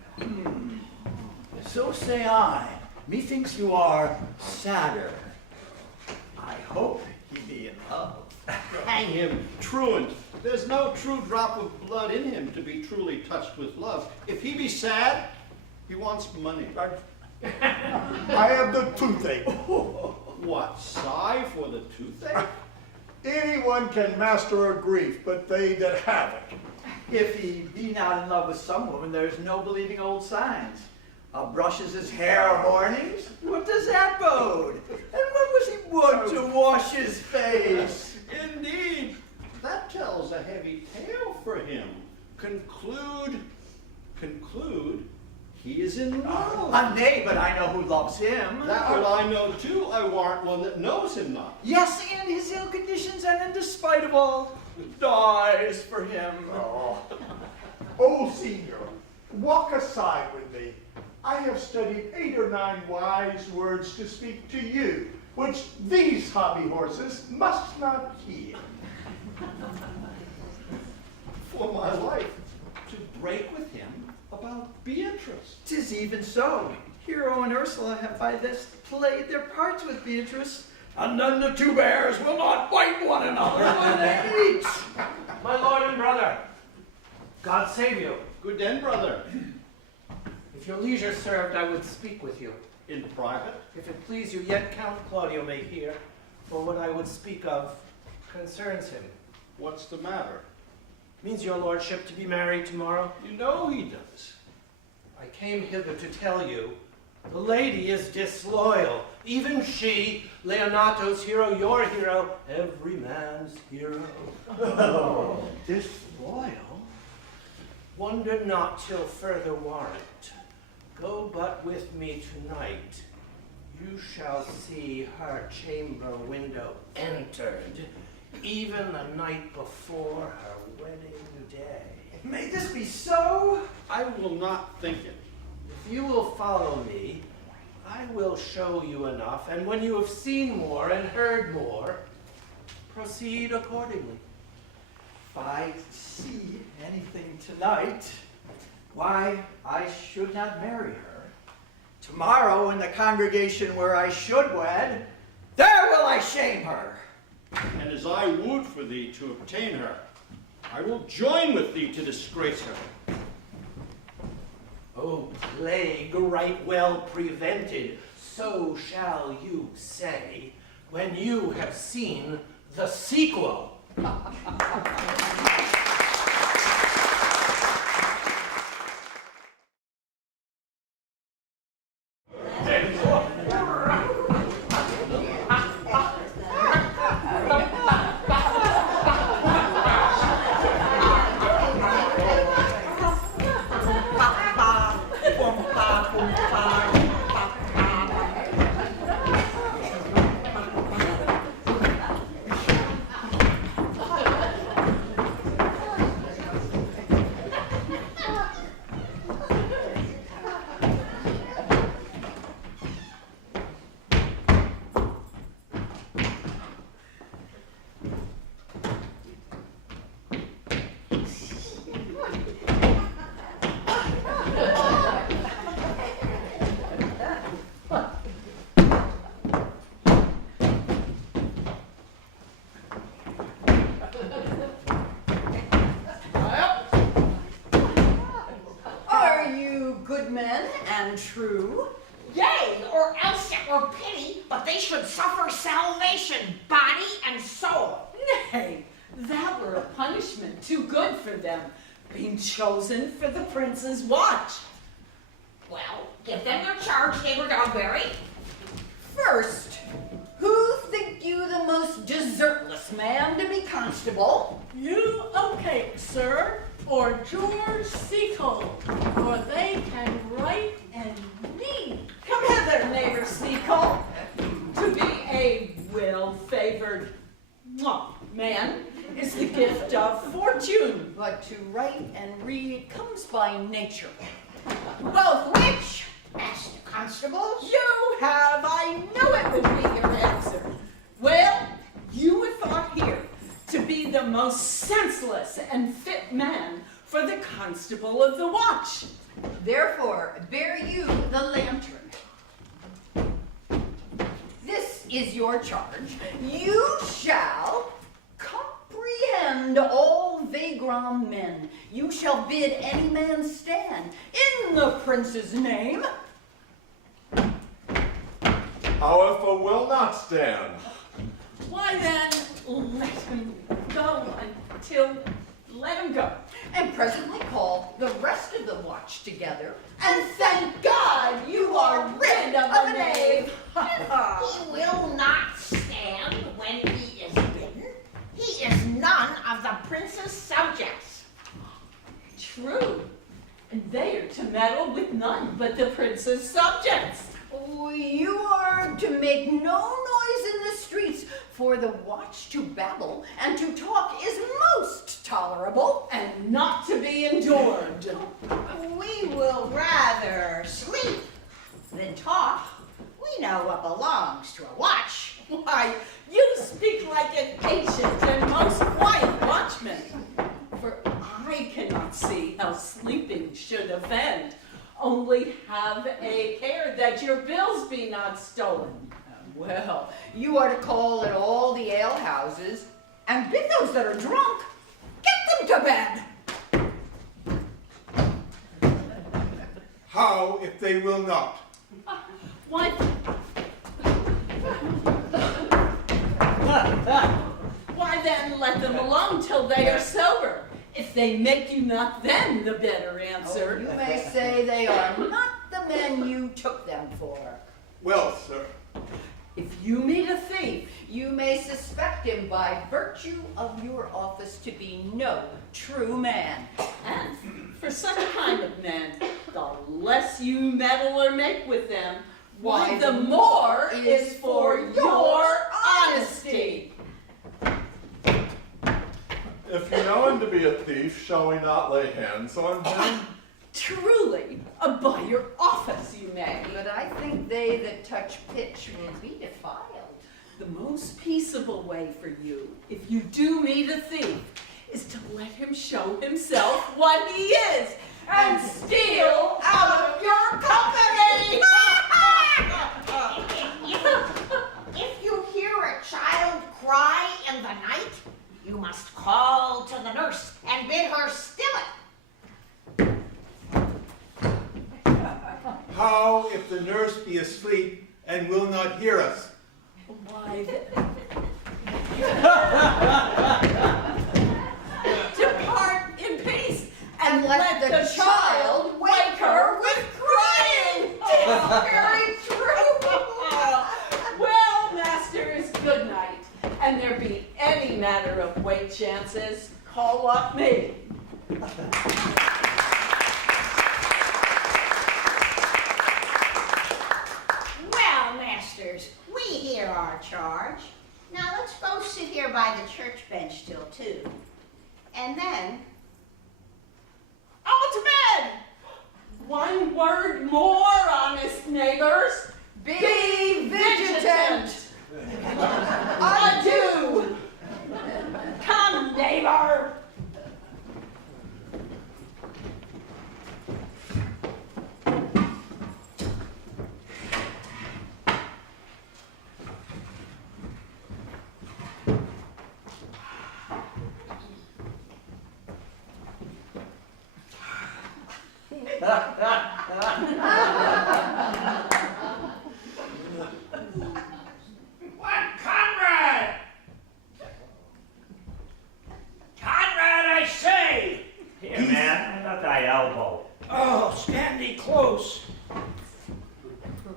So say I. Methinks you are sadder. I hope he be in love. Hang him, truant. There's no true drop of blood in him to be truly touched with love. If he be sad, he wants money. I have the toothache. What, sigh for the toothache? Anyone can master a grief, but they that have it. If he be not in love with some woman, there's no believing old signs. Brushes his hair of mornings? What does that bode? And when was he wont to wash his face? Indeed, that tells a heavy tale for him. Conclude, he is in love. Nay, but I know who loves him. That will I know too. I warrant one that knows him not. Yes, and his ill conditions, and in despite of all, dies for him. Oh, senior, walk aside with me. I have studied 8 or 9 wise words to speak to you, which these hobby horses must not hear. For my life, to break with him about Beatrice. 'Tis even so. Hero and Ursula have by this played their parts with Beatrice, and then the two bears will not bite one another when they eat. My lord and brother, God save you. Good den, brother. If your leisure served, I would speak with you. In private? If it please you, yet Count Claudio may hear, for what I would speak of concerns him. What's the matter? Means your lordship to be married tomorrow? You know he does. I came hither to tell you, the lady is disloyal. Even she, Leonato's hero, your hero, every man's hero. Disloyal? Wonder not till further warrant. Go but with me tonight. You shall see her chamber window entered, even the night before her wedding day. May this be so? I will not think it. If you will follow me, I will show you enough, and when you have seen more and heard more, proceed accordingly. If I see anything tonight, why, I should not marry her. Tomorrow, in the congregation where I should wed, there will I shame her. And as I wooed for thee to obtain her, I will join with thee to disgrace her. O plague right well prevented, so shall you say. when you have seen the sequel. Are you good men and true? Yea, or else it were pity, but they should suffer salvation, body and soul. Nay, that were a punishment too good for them, being chosen for the prince's watch. Well, give them their charge, neighbor Dogberry. First, who think you the most desertless man to be constable? You okay, sir, or George Seacole, for they can write and read. Come hither, neighbor Seacole. To be a well-favored man is the gift of fortune. But to write and read comes by nature. Both which, Master Constables? You have, I knew it would be your answer. Well, you were thought here to be the most senseless and fit man for the constable of the watch. Therefore, bear you the lantern. This is your charge. You shall comprehend all Vagrom men. You shall bid any man stand in the prince's name. However, will not stand. Why then, let him go until, let him go. And presently call the rest of the watch together. And thank God you are rid of a knave. He will not stand when he is bidden. He is none of the prince's subjects. True. And they are to meddle with none but the prince's subjects. You are to make no noise in the streets, for the watch to babble and to talk is most tolerable. And not to be endured. We will rather sleep than talk. We know what belongs to a watch. Why, you speak like an ancient and most quiet watchman. For I cannot see how sleeping should offend. Only have a care that your bills be not stolen. Well, you are to call at all the alehouses and bid those that are drunk, get them to bed. How if they will not? Why? Why then let them alone till they are sober? If they make you not then the better answer. You may say they are not the men you took them for. Well, sir. If you meet a thief, You may suspect him by virtue of your office to be no true man. and for such kind of men, the less you meddle or make with them, why the more is for your honesty. If you know him to be a thief, shall we not lay hands on him? Truly, by your office you may. But I think they that touch pitch will be defiled. The most peaceable way for you, if you do meet a thief, is to let him show himself what he is and steal out of your company. If you hear a child cry in the night, you must call to the nurse and bid her still it. How if the nurse be asleep and will not hear us? Why, Depart in peace and let the child wake her with crying. It's very true. Well, masters, good night. And there be any matter of weight chances, call up me. Well, masters, we hear our charge. Now let's both sit here by the church bench till 2. And then, All to bed! One word more, honest neighbors. Be vigilant! Adieu! Come, neighbor! What, Conrad? Conrad, I say! Here, man, I got thy elbow. Oh, stand thee close.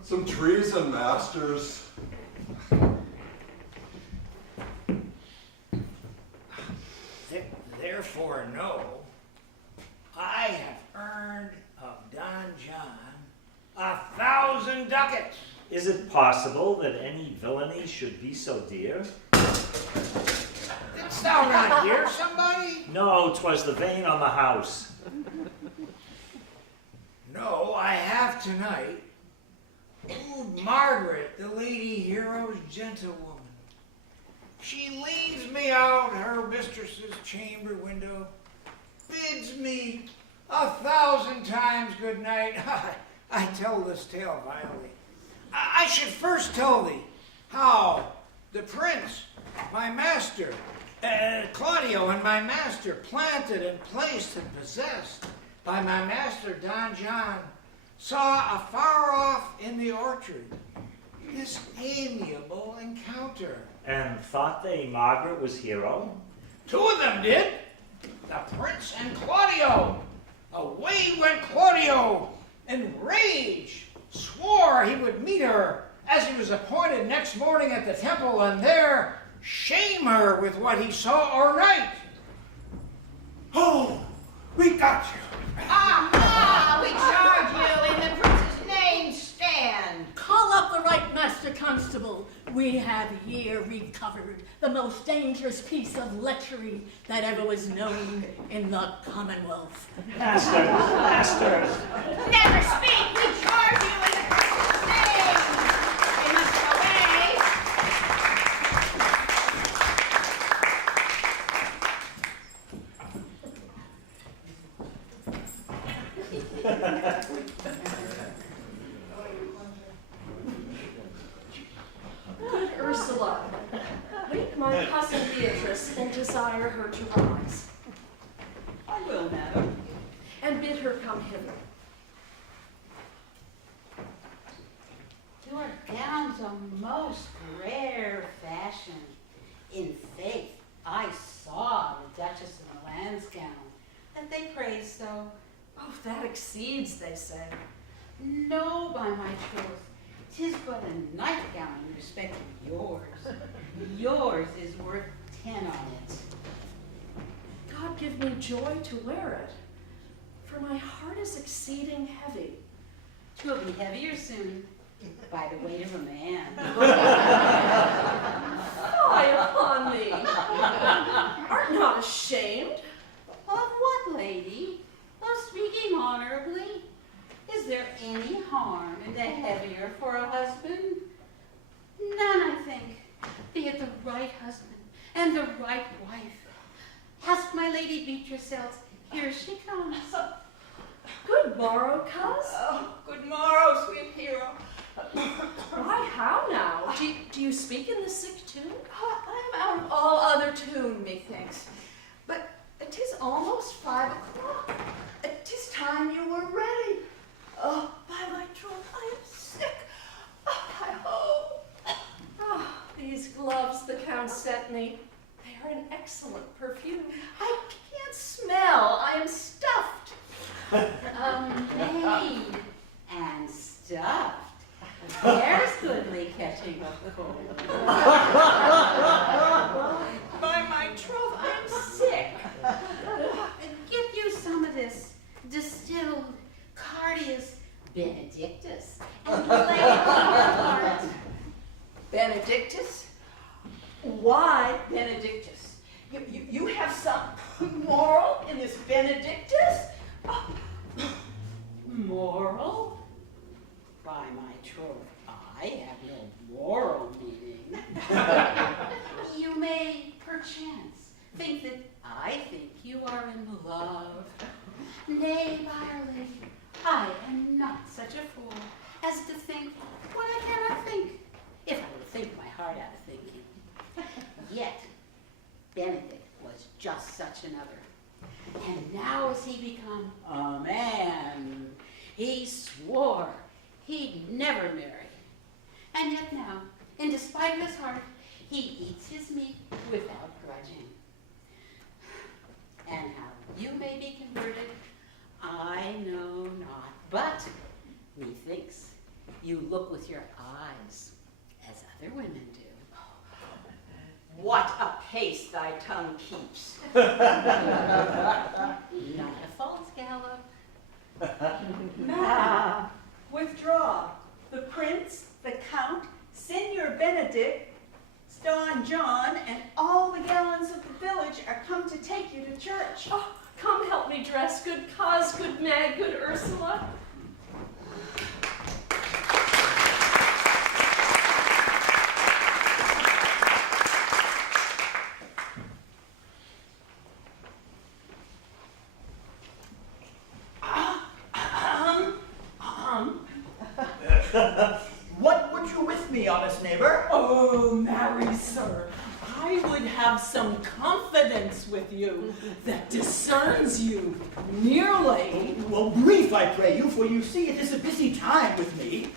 Some treason, masters. Therefore, know, I have earned of Don John 1,000 ducats. Is it possible that any villainy should be so dear? Didst thou not hear somebody? No, 'twas the vein on the house. No, I have tonight wooed Margaret, the lady hero's gentlewoman. She leads me out her mistress's chamber window, bids me 1,000 times good night. I tell this tale vilely. I should first tell thee how the prince, my master, Claudio and my master, planted and placed and possessed by my master Don John, saw afar off in the orchard this amiable encounter. And thought they Margaret was hero? 2 of them did, the prince and Claudio. Away went Claudio, enraged, swore he would meet her as he was appointed next morning at the temple, and there shame her with what he saw o'ernight. Oh, we got you. we charge you in the prince's name, stand. call up the right master constable. We have here recovered the most dangerous piece of lechery that ever was known in the Commonwealth. Masters! Never speak, we charge you in the prince's name. You must obey. Good Ursula, wake my cousin Beatrice and desire her to rise, I will, madam. and bid her come hither. Your gown's a most rare fashion. In faith, I saw the Duchess of Milan's gown that they praise so. Oh, that exceeds, they say. No, by my troth, 'tis but a nightgown in respect of yours. Yours is worth 10 on it. God give me joy to wear it, for my heart is exceeding heavy. 'Twill be heavier soon, by the weight of a man. Fie upon thee! Art not ashamed? Of what, lady? Of speaking honorably? Is there any harm in the heavier for a husband? None, I think. Be it the right husband and the right wife. Ask my lady Beatrice else. Here she comes. Good morrow, coz. Oh, good morrow, sweet hero. Why, how now? Do you speak in the sick tune? I am out of all other tune, methinks. But 'tis almost 5 o'clock. 'Tis time you were ready. Oh, by my troth, I am sick. Oh, I hope. Oh. sent me. They are an excellent perfume. I can't smell. I am stuffed. Made and stuffed. There's goodly catching a cold. By my troth, I'm sick. Get you some of this distilled Cardius Benedictus and lay it on your heart. Benedictus? Why Benedictus? You have some moral in this Benedictus? Moral? By my troth, I have no moral meaning. You may, perchance, think that I think you are in love. Nay, Byerly, I am not such a fool as to think what I cannot think, if I would think my heart out of thinking. Yet, Benedict was just such another. And now has he become a man. He swore he'd never marry. And yet now, in despite of his heart, he eats his meat without grudging. And how you may be converted, I know not. But methinks you look with your eyes as other women do. What a pace thy tongue keeps. Not a false gallop. Ah, withdraw. The prince, the count, Signor Benedict, Don John, and all the gallants of the village are come to take you to church. Oh, come help me dress, good cause, good Mag, good Ursula. What would you with me, honest neighbor? Oh, marry, sir, I would have some confidence with you that discerns you nearly. Well, brief, I pray you, for you see it is a busy time with me.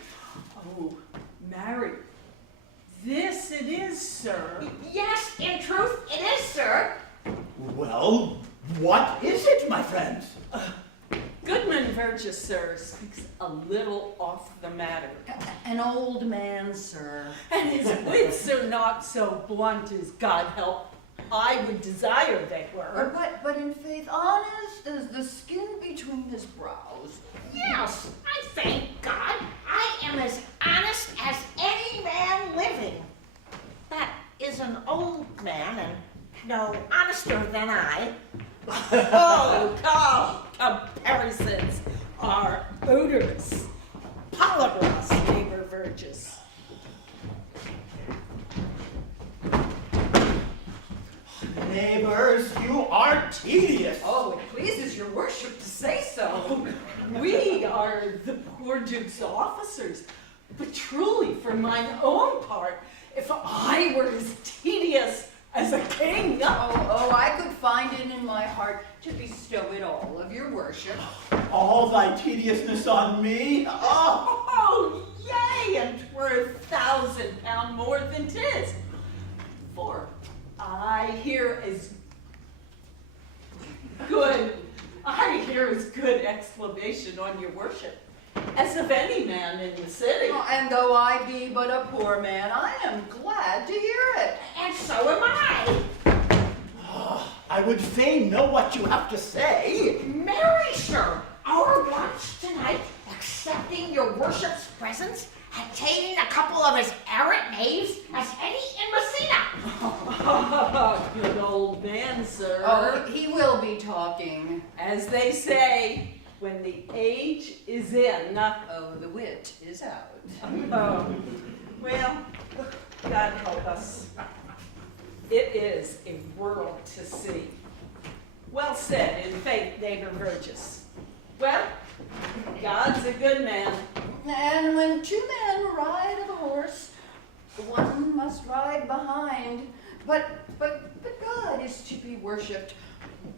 Oh, marry, this it is, sir. Yes, in truth, it is, sir. Well, what is it, my friends? Goodman Verges, sir, speaks a little off the matter. An old man, sir. And his wits are not so blunt as, God help, I would desire they were. But in faith, honest as the skin between his brows. Yes, I thank God I am as honest as any man living. That is an old man and no honester than I. Oh, come, comparisons are odorous. Polybus, neighbor Verges. Neighbors, you are tedious. Oh, it pleases your worship to say so. We are the poor Duke's officers. But truly, for mine own part, if I were as tedious as a king. Oh, I could find it in my heart to bestow it all of your worship. All thy tediousness on me? Oh, yea, and 'twere 1,000 pound more than 'tis. For I hear as good exclamation on your worship as of any man in the city. Oh, and though I be but a poor man, I am glad to hear it. And so am I. I would fain know what you have to say. Marry, sir, our watch tonight, accepting your worship's presence, attaining a couple of as errant knaves as any in Messina. Good old man, sir. Oh, he will be talking. As they say, when the age is in. Oh, the wit is out. Oh, well, God help us. It is a world to see. Well said, in faith, neighbor Verges. Well, God's a good man. And when two men ride of a horse, one must ride behind. But God is to be worshipped.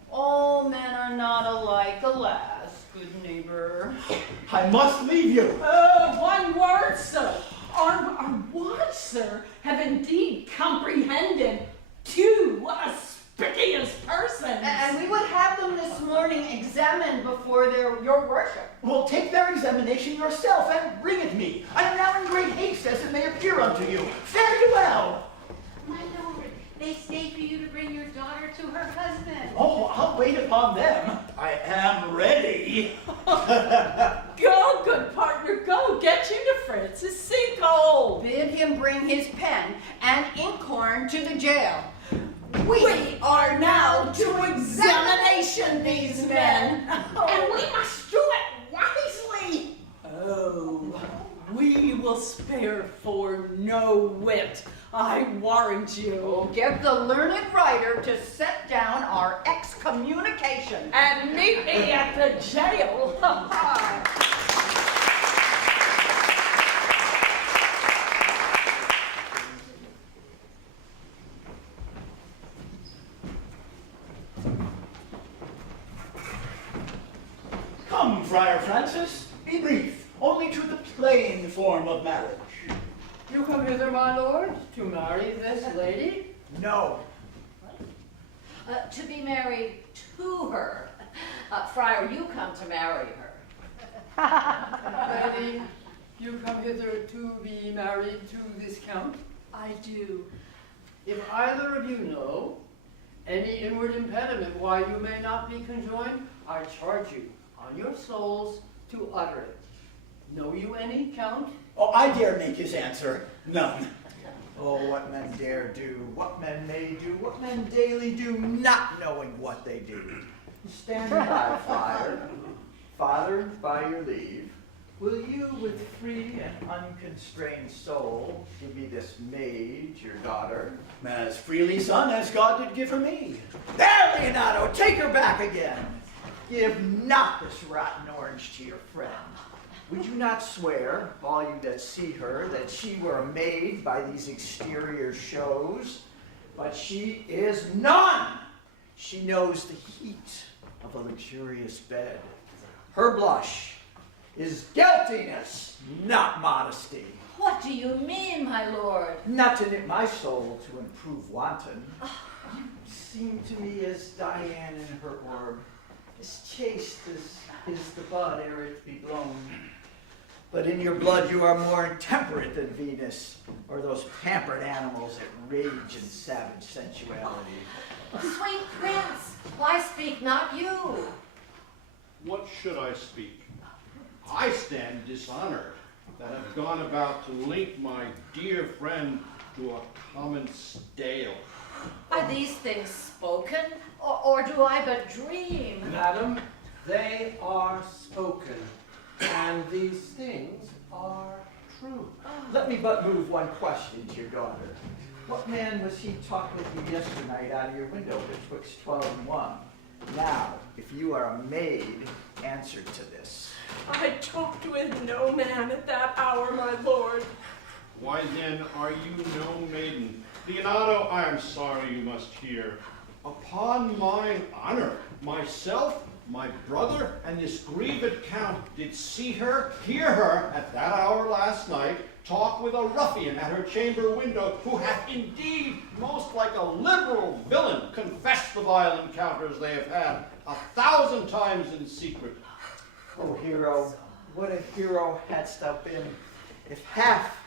All men are not alike, alas, good neighbor. I must leave you. Oh, one word, sir. Our wants, sir, have indeed comprehended yourself and bring it me. I am now in great haste, as it may appear unto you. Fare you well. My lord, they stayed for you to bring your daughter to her husband. Oh, I'll wait upon them. I am ready. Go, good partner, go. Get you to Francis Sinkhole. Bid him bring his pen and inkhorn to the jail. We are now to examination these men. And we must do it wisely. Oh, we will spare for no wit, I warrant you. Get the learned writer to set down our excommunication. And meet me at the jail. Come, Friar Francis, be brief, only to the plain form of marriage. You come hither, my lord, to marry this lady? No. To be married to her. Friar, you come to marry her. Lady, you come hither to be married to this count? I do. If either of you know any inward impediment why you may not be conjoined, I charge you on your souls to utter it. Know you any, Count? Oh, I dare make his answer. None. Oh, what men dare do, what men may do, what men daily do, not knowing what they do. Standing by, Friar. Father, by your leave, will you with free and unconstrained soul give me this maid, your daughter? As freely, son, as God did give her me. There, Leonardo, take her back again. Give not this rotten orange to your friend. Would you not swear, all you that see her, that she were a maid by these exterior shows? But she is none. She knows the heat of a luxurious bed. Her blush is guiltiness, not modesty. What do you mean, my lord? Not to knit my soul to improve wanton. You seem to me as Diane in her orb, as chaste as is the bud ere it be blown. But in your blood you are more intemperate than Venus, or those pampered animals that rage in savage sensuality. Sweet prince, why speak not you? What should I speak? I stand dishonored that have gone about to link my dear friend to a common stale. Are these things spoken, or do I but dream? Madam, they are spoken, and these things are true. Let me but move one question to your daughter. What man was he talking with you yesternight out of your window betwixt 12 and 1? Now, if you are a maid, answer to this. I talked with no man at that hour, my lord. Why then are you no maiden? Leonardo, I am sorry you must hear. Upon mine honor, myself, my brother, and this grieved count did see her, hear her, at that hour last night, talk with a ruffian at her chamber window, who hath indeed, most like a liberal villain, confessed the vile encounters they have had 1,000 times in secret. Oh, hero, what a hero hadst thou been, if half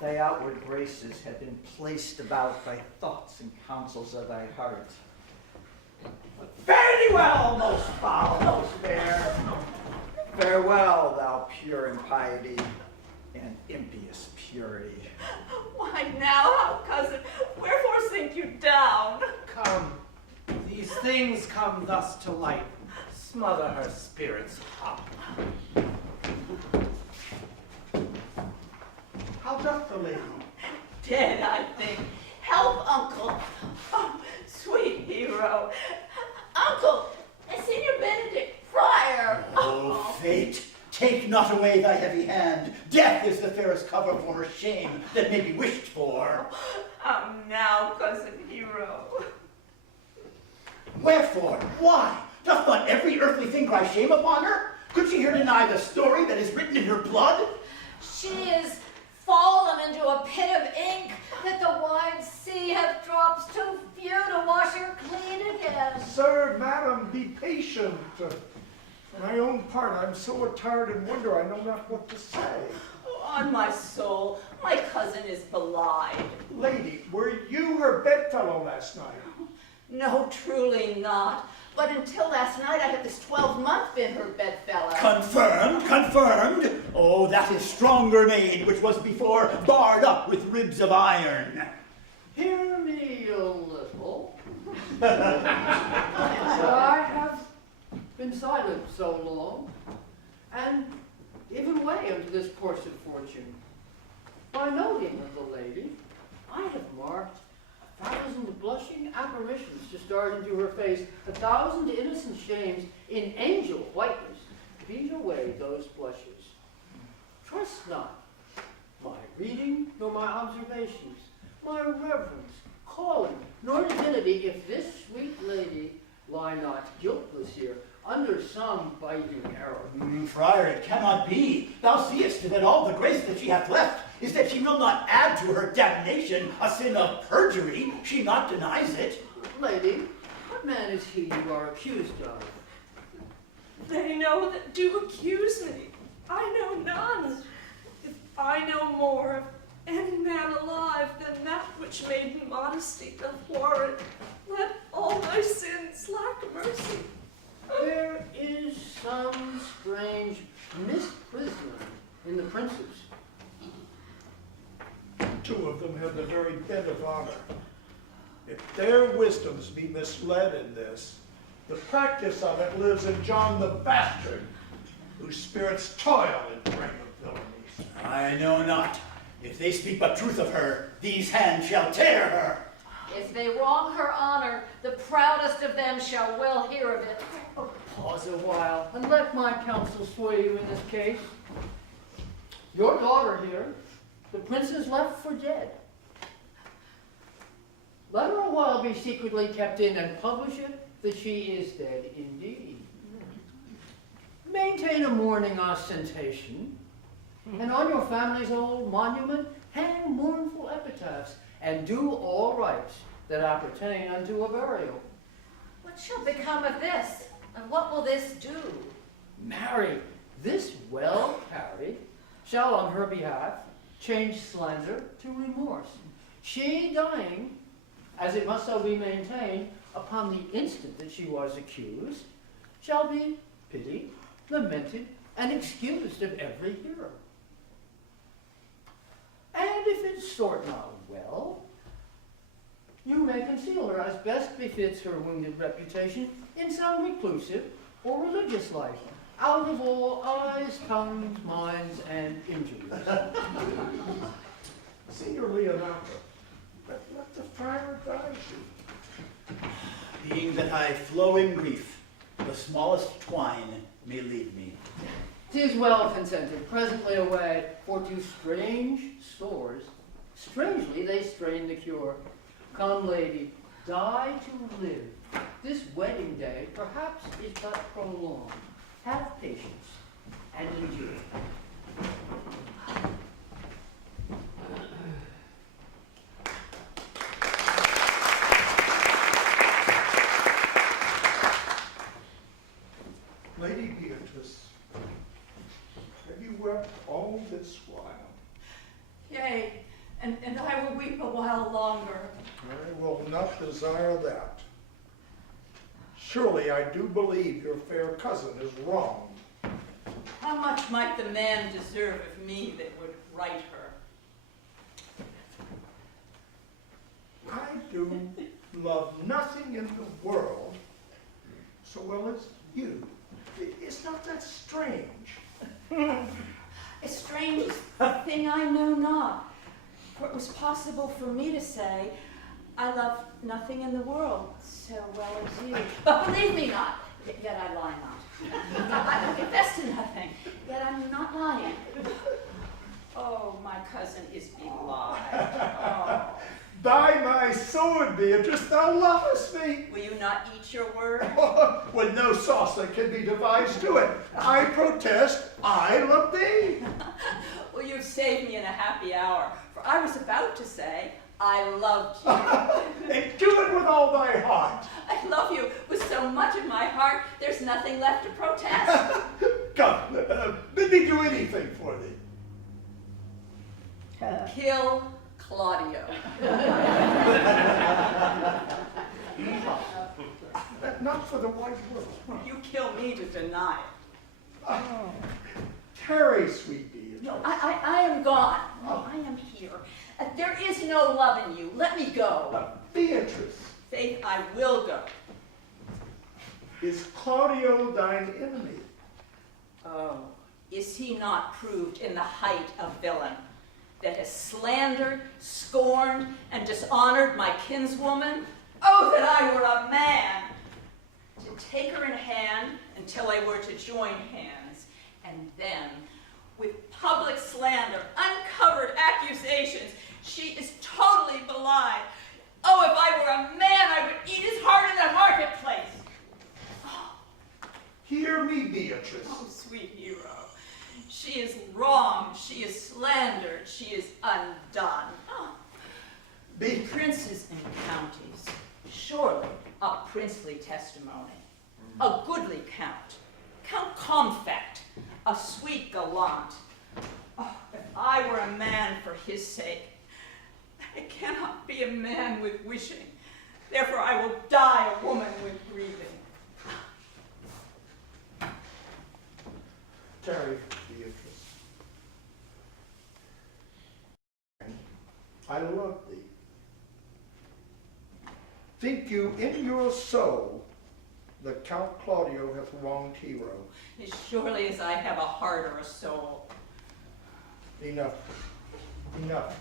thy outward graces had been placed about thy thoughts and counsels of thy heart. But fare thee well, most foul, most fair. Farewell, thou pure impiety and impious purity. Why now, cousin, wherefore sink you down? Come, these things come thus to light. Smother her spirits up. How doth the lady? Dead, I think. Help, uncle. Oh, sweet hero. Uncle, Signor Benedict, friar. Oh, fate, take not away thy heavy hand. Death is the fairest cover for her shame that may be wished for. Now, cousin hero. Wherefore? Why? Doth not every earthly thing cry shame upon her? Could she here deny the story that is written in her blood? She is fallen into a pit of ink that the wide sea hath drops too few to wash her clean again. Sir, madam, be patient. For my own part, I'm so attired and wonder I know not what to say. Oh, on my soul, my cousin is belied. Lady, were you her bedfellow last night? No, truly not. But until last night, I had this 12-month been her bedfellow. Confirmed, confirmed. Oh, that is stronger made, which was before barred up with ribs of iron. Hear me a little. I have been silent so long, and given way unto this course of fortune. By noting of the lady, I have marked 1,000 blushing apparitions to start into her face, 1,000 innocent shames in angel whiteness beat away those blushes. Trust not my reading nor my observations, my reverence, calling, nor divinity, if this sweet lady lie not guiltless here, under some biting arrow. Friar, it cannot be. Thou seest that all the grace that she hath left is that she will not add to her damnation a sin of perjury. She not denies it. Lady, what man is he you are accused of? They know that do accuse me. I know none. If I know more of any man alive than that which made modesty doth warrant, let all my sins lack mercy. There is some strange misprision in the princes. Two of them have the very bed of honor. If their wisdoms be misled in this, the practice of it lives in John the Bastard, whose spirits toil in train of villainies. I know not. If they speak but truth of her, these hands shall tear her. If they wrong her honor, the proudest of them shall well hear of it. Pause a while, and let my counsel sway you in this case. Your daughter here, the princess left for dead. Let her a while be secretly kept in, and publish it that she is dead indeed. Maintain a mourning ostentation, and on your family's old monument hang mournful epitaphs, and do all rites that appertain unto a burial. What shall become of this? And what will this do? Marry, this well carried shall on her behalf change slander to remorse. She dying, as it must so be maintained, upon the instant that she was accused, shall be pitied, lamented, and excused of every hearer. And if it sort not well, you may conceal her as best befits her wounded reputation in some reclusive or religious life, out of all eyes, tongues, minds, and injuries. Senior Leonardo, let the friar advise you. Being that I flow in grief, the smallest twine may lead me. 'Tis well consented, presently away, for to strange stores, strangely they strain the cure. Come, lady, die to live. This wedding day perhaps is but prolonged. Have patience and endure. Lady Beatrice, have you wept all this while? Yea, and I will weep a while longer. I will not desire that. Surely I do believe your fair cousin is wrong. How much might the man deserve of me that would right her? I do love nothing in the world so well as you. Is not that strange? A strange thing I know not. For it was possible for me to say, I love nothing in the world so well as you. But believe me not, yet I lie not. I confess to nothing. Yet I'm not lying. Oh, my cousin is belied. Oh. By my sword, Beatrice, thou lovest me. Will you not eat your word? With no sauce that can be devised to it. I protest, I love thee. Well, you've saved me in a happy hour, for I was about to say, I loved you. And do it with all thy heart. I love you with so much in my heart, there's nothing left to protest. Come, bid me do anything for thee. Kill Claudio. Not for the white world. You kill me to deny it. Tarry, sweet Beatrice. No, I am gone. No, I am here. There is no love in you. Let me go. Beatrice. Faith, I will go. Is Claudio thine enemy? Oh, is he not proved in the height of villain, that has slandered, scorned, and dishonored my kinswoman? Oh, that I were a man! To take her in hand until I were to join hands, and then, with public slander, uncovered accusations, she is totally belied. Oh, if I were a man, I would eat his heart in the marketplace. Hear me, Beatrice. Oh, sweet hero. She is wronged, she is slandered, she is undone. Oh. Princes and counties, surely a princely testimony. A goodly count, Count Comfect, a sweet gallant. Oh, if I were a man for his sake, I cannot be a man with wishing. Therefore I will die a woman with grieving. Tarry, Beatrice. I love thee. Think you in your soul that Count Claudio hath wronged Hero? As surely as I have a heart or a soul. Enough. Enough.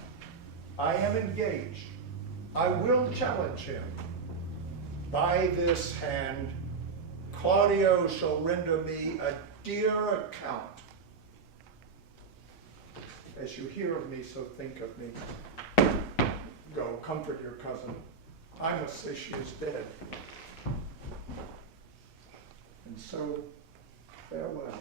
I am engaged. I will challenge him. By this hand, Claudio shall render me a dear account. As you hear of me, so think of me. Go, comfort your cousin. I must say she is dead. And so, farewell.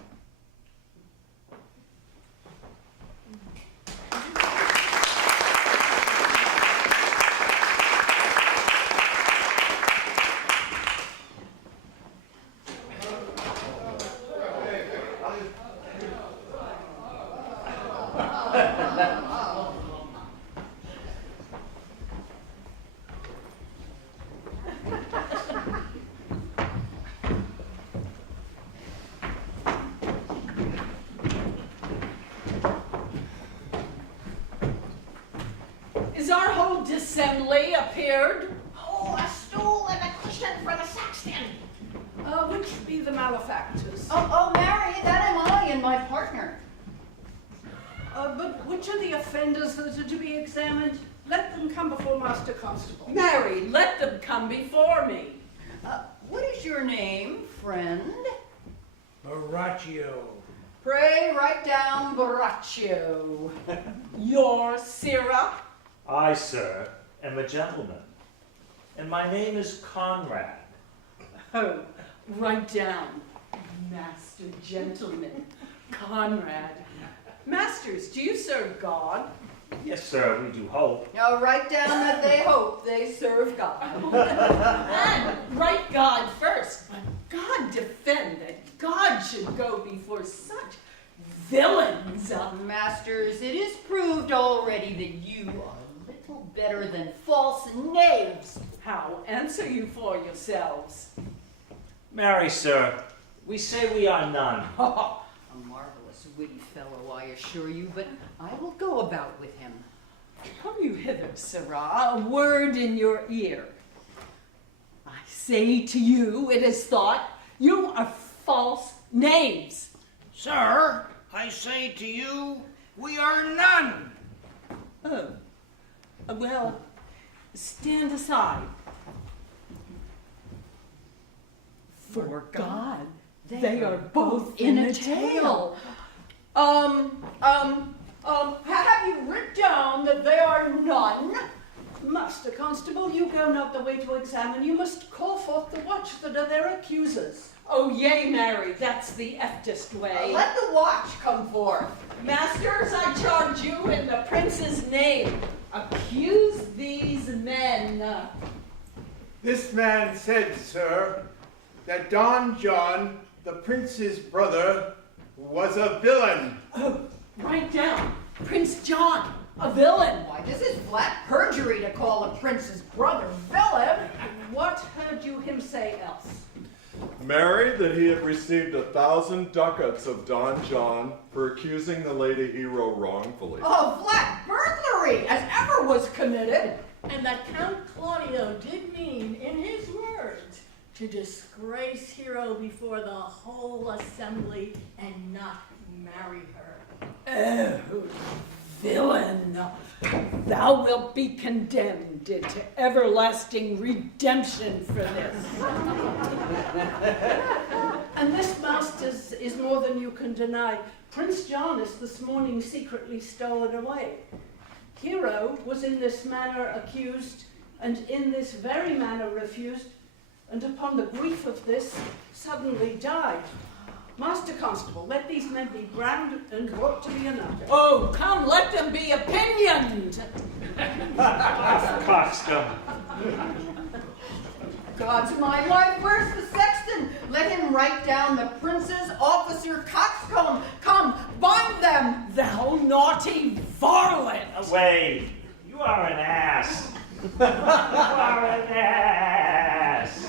Is our whole dissembly appeared? Oh, a stool and a cushion for the sexton. Which be the malefactors? Oh, Mary, that am I and my partner. But which are the offenders that are to be examined? Let them come before Master Constable. Mary, let them come before me. What is your name, friend? Borachio. Pray write down Borachio. Your Sirrah? I, sir, am a gentleman, and my name is Conrad. Oh, write down, Master Gentleman, Conrad. Masters, do you serve God? Yes, sir, we do hope. Now write down that they hope they serve God. And write God first, but God defend that God should go before such villains. Masters, it is proved already that you are little better than false knaves. How? Answer you for yourselves. Marry, sir, we say we are none. A marvelous witty fellow, I assure you, but I will go about with him. Come you hither, Sirrah, a word in your ear. I say to you, it is thought, you are false knaves. Sir, I say to you, we are none. Oh, well, stand aside. For God, they are both in a tale. Have you writ down that they are none? Master Constable, you go not the way to examine. You must call forth the watch that are their accusers. Oh, yea, Mary, that's the eftest way. Let the watch come forth. Masters, I charge you in the prince's name, accuse these men. This man said, sir, that Don John, the prince's brother, was a villain. Write down, Prince John, a villain. Why, this is flat perjury to call a prince's brother villain. What heard you him say else? Married that he had received 1,000 ducats of Don John for accusing the Lady Hero wrongfully. Oh, flat burglary, as ever was committed. And that Count Claudio did mean, in his words, to disgrace Hero before the whole assembly and not marry her. Oh, villain, thou wilt be condemned to everlasting redemption for this. And this, masters, is more than you can deny. Prince John is this morning secretly stolen away. Hero was in this manner accused, and in this very manner refused, and upon the grief of this, suddenly died. Master Constable, let these men be branded and brought to the enactor. Oh, come, let them be opinioned. Coxcomb. God's my life, where's the sexton? Let him write down the prince's officer coxcomb. Come, bind them. Thou naughty varlet. Away. You are an ass. You are an ass.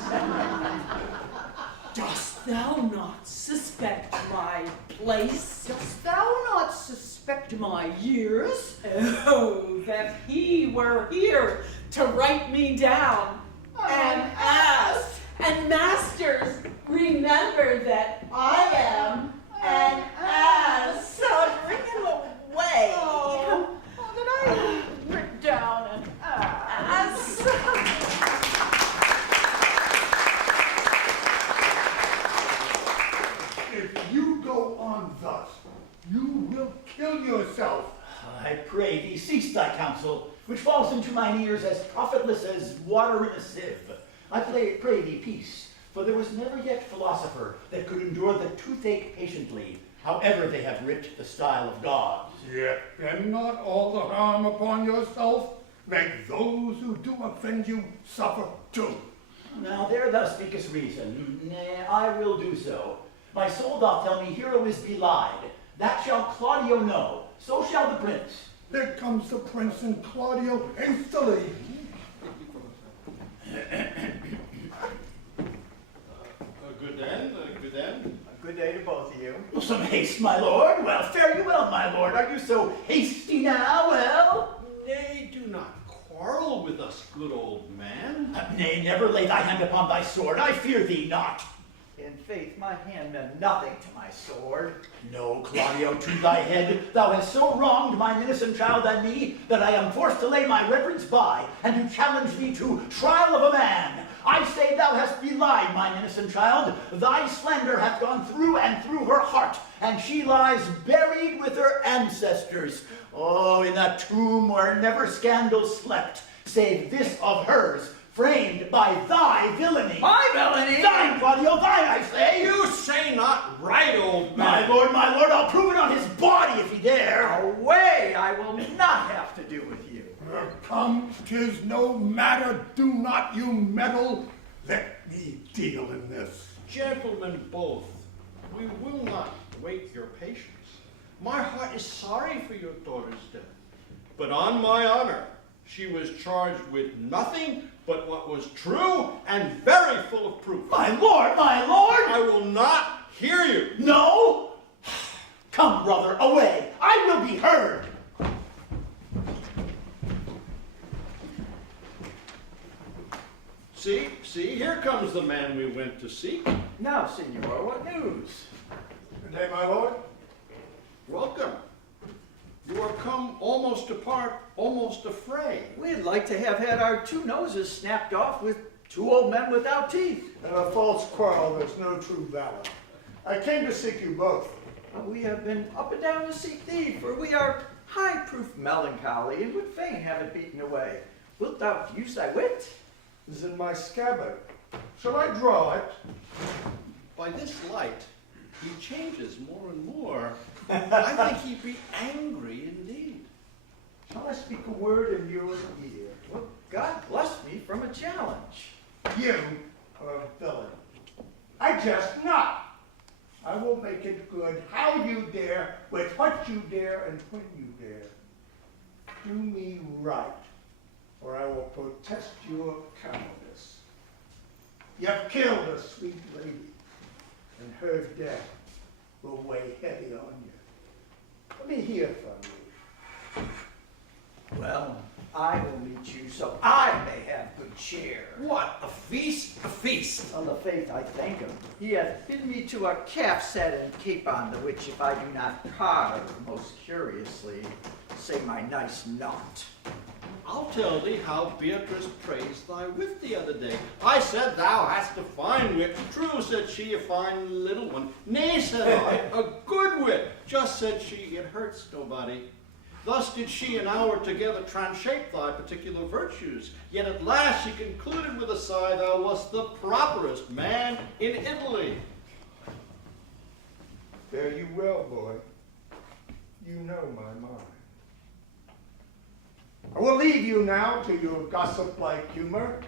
Dost thou not suspect my place? Dost thou not suspect my years? Oh, that he were here to write me down. An ass. And masters, remember that I am an ass. So bring him away. Oh, that I written down an ass. If you go on thus, you will kill yourself. I pray thee, cease thy counsel, which falls into mine ears as profitless as water in a sieve. I pray thee peace, for there was never yet philosopher that could endure the toothache patiently, however they have writ the style of God. Yet, and not all the harm upon yourself, make those who do offend you suffer too. Now there thou speakest reason. Nay, I will do so. My soul doth tell me Hero is belied. That shall Claudio know, so shall the prince. There comes the prince and Claudio hastily. Good end, good end. Good day to both of you. Some haste, my lord. Well, fare you well, my lord. Are you so hasty now? Well? Nay, do not quarrel with us, good old man. Nay, never lay thy hand upon thy sword. I fear thee not. In faith, my hand meant nothing to my sword. No, Claudio, to thy head. Thou hast so wronged mine innocent child and me that I am forced to lay my reverence by and to challenge thee to trial of a man. I say thou hast belied mine innocent child. Thy slander hath gone through and through her heart, and she lies buried with her ancestors. Oh, in a tomb where never scandal slept, save this of hers, framed by thy villainy. My villainy? Thine, Claudio, thine, I say. You say not right, old man. My lord, I'll prove it on his body if he dare. Away, I will not have to do with you. Come, 'tis no matter, do not you meddle. Let me deal in this. Gentlemen both, we will not wait your patience. My heart is sorry for your daughter's death, but on my honor, she was charged with nothing but what was true and very full of proof. My lord, my lord! I will not hear you. No? Come, brother, away. I will be heard. See, here comes the man we went to seek. Now, Signor, what news? Good day, my lord. Welcome. You are come almost apart, almost afraid. We'd like to have had our two noses snapped off with two old men without teeth. In a false quarrel, there's no true valor. I came to seek you both. We have been up and down to seek thee, for we are high-proof melancholy, and would fain have it beaten away. Wilt thou use thy wit? It is in my scabbard. Shall I draw it? By this light, he changes more and more. I think he'd be angry indeed. Shall I speak a word in your ear? Well, God bless me from a challenge. You are a villain. what you dare and when you dare. Do me right, or I will protest your cowardice. You've killed a sweet lady, and her death will weigh heavy on you. Let me hear from you. Well, I will meet you so I may have good cheer. What, a feast? A feast. On the faith I thank him. He hath bidden me to a calf set and capon, the which if I do not carve most curiously, say my nice knot. I'll tell thee how Beatrice praised thy wit the other day. I said, thou hast a fine wit. True, said she, a fine little one. Nay, said I, a good wit. Just, said she, it hurts nobody. Thus did she and I were together transhape thy particular virtues. Yet at last she concluded with a sigh, thou wast the properest man in Italy. Fare you well, boy. You know my mind. I will leave you now to your gossip-like humor.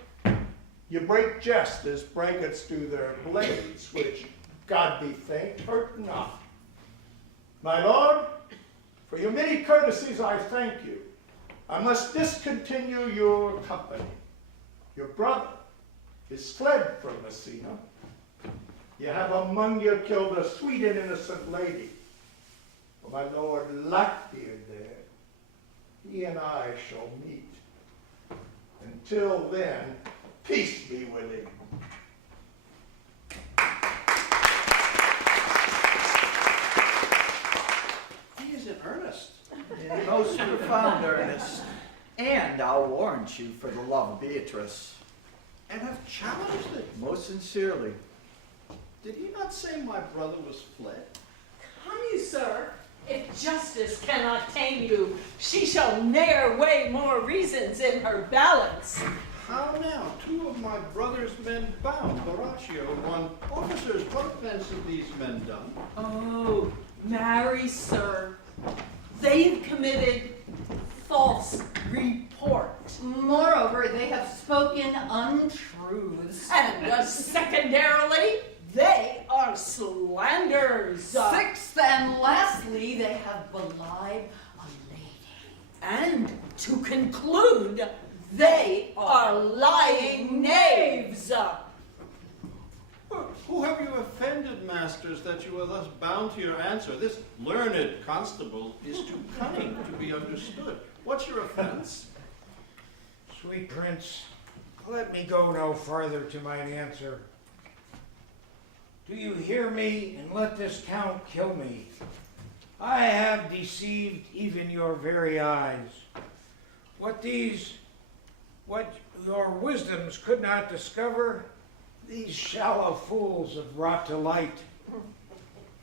You break jest as braggarts do their blades, which, God be thanked, hurt not. My lord, for your many courtesies I thank you. I must discontinue your company. Your brother is fled from Messina. You have among you killed a sweet and innocent lady. For my lord Lackbeard there, he and I shall meet. Until then, peace be with him. He is in earnest. In most profound earnest. And I'll warrant you for the love of Beatrice. And have challenged thee. Most sincerely. Did he not say my brother was fled? Come you, sir. If justice cannot tame you, she shall ne'er weigh more reasons in her balance. How now? Two of my brother's men bound, Horatio, one. Officers, what offense have these men done? Oh, marry, sir, they've committed false report. Moreover, they have spoken untruths. And secondarily, they are slanders. Sixth and lastly, they have belied a lady. And to conclude, they are lying knaves. Who have you offended, masters, that you are thus bound to your answer? This learned constable is too cunning to be understood. What's your offense? Sweet prince, let me go no farther to mine answer. Do you hear me, and let this count kill me? I have deceived even your very eyes. What your wisdoms could not discover, these shallow fools have brought to light.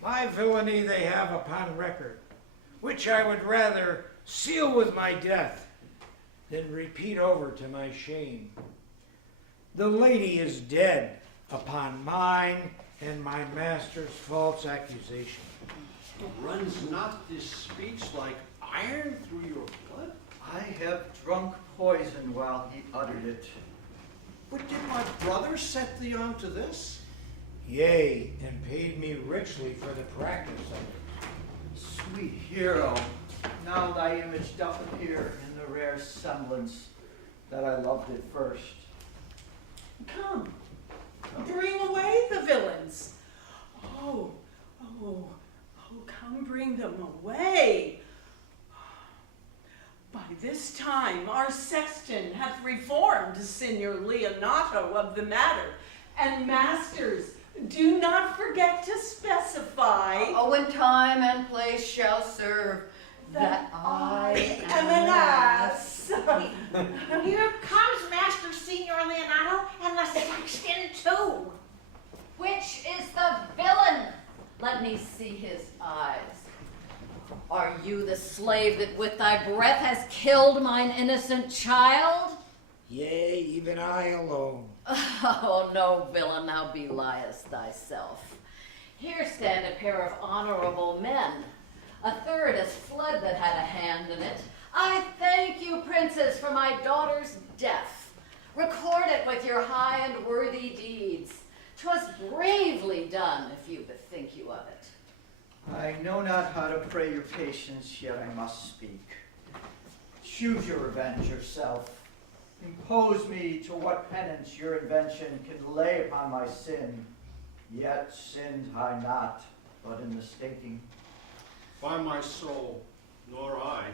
My villainy they have upon record, which I would rather seal with my death than repeat over to my shame. The lady is dead upon mine and my master's false accusation. Runs not this speech like iron through your blood? I have drunk poison while he uttered it. But did my brother set thee on to this? Yea, and paid me richly for the practice of it. Sweet hero, now thy image doth appear in the rare semblance that I loved at first. Come, bring away the villains. Oh, come bring them away. By this time our sexton hath reformed Signor Leonato of the matter, and masters, do not forget to specify. When time and place shall serve, that I am an ass. Here comes Master Signor Leonato and the sexton too. Which is the villain? Let me see his eyes. Are you the slave that with thy breath has killed mine innocent child? Yea, even I alone. Oh, no, villain, thou beliest thyself. Here stand a pair of honorable men. A third is Flood that had a hand in it. I thank you, princes, for my daughter's death. Record it with your high and worthy deeds. 'Twas bravely done, if you bethink you of it. I know not how to pray your patience, yet I must speak. Choose your revenge yourself. Impose me to what penance your invention can lay upon my sin. Yet sinned I not, but in mistaking. By my soul, nor I.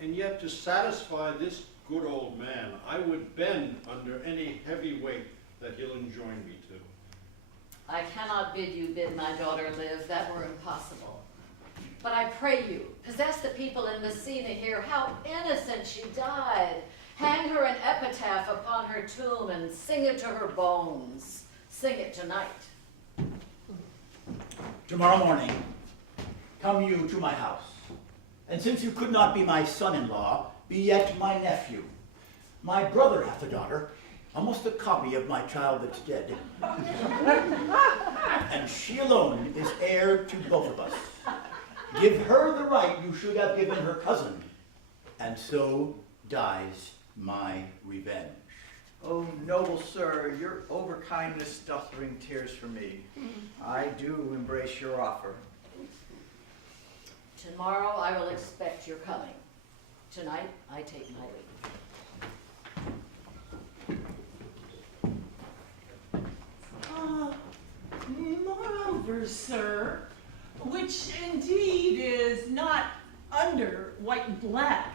And yet to satisfy this good old man, I would bend under any heavy weight that he'll enjoin me to. I cannot bid you bid my daughter live, that were impossible. But I pray you, possess the people in Messina here, how innocent she died. Hang her an epitaph upon her tomb and sing it to her bones. Sing it tonight. Tomorrow morning, come you to my house. And since you could not be my son-in-law, be yet my nephew. My brother hath a daughter, almost a copy of my child that's dead. And she alone is heir to both of us. Give her the right you should have given her cousin, and so dies my revenge. Oh, noble sir, your overkindness doth bring tears from me. I do embrace your offer. Tomorrow I will expect your coming. Tonight I take my leave. Moreover, sir, which indeed is not under white and black,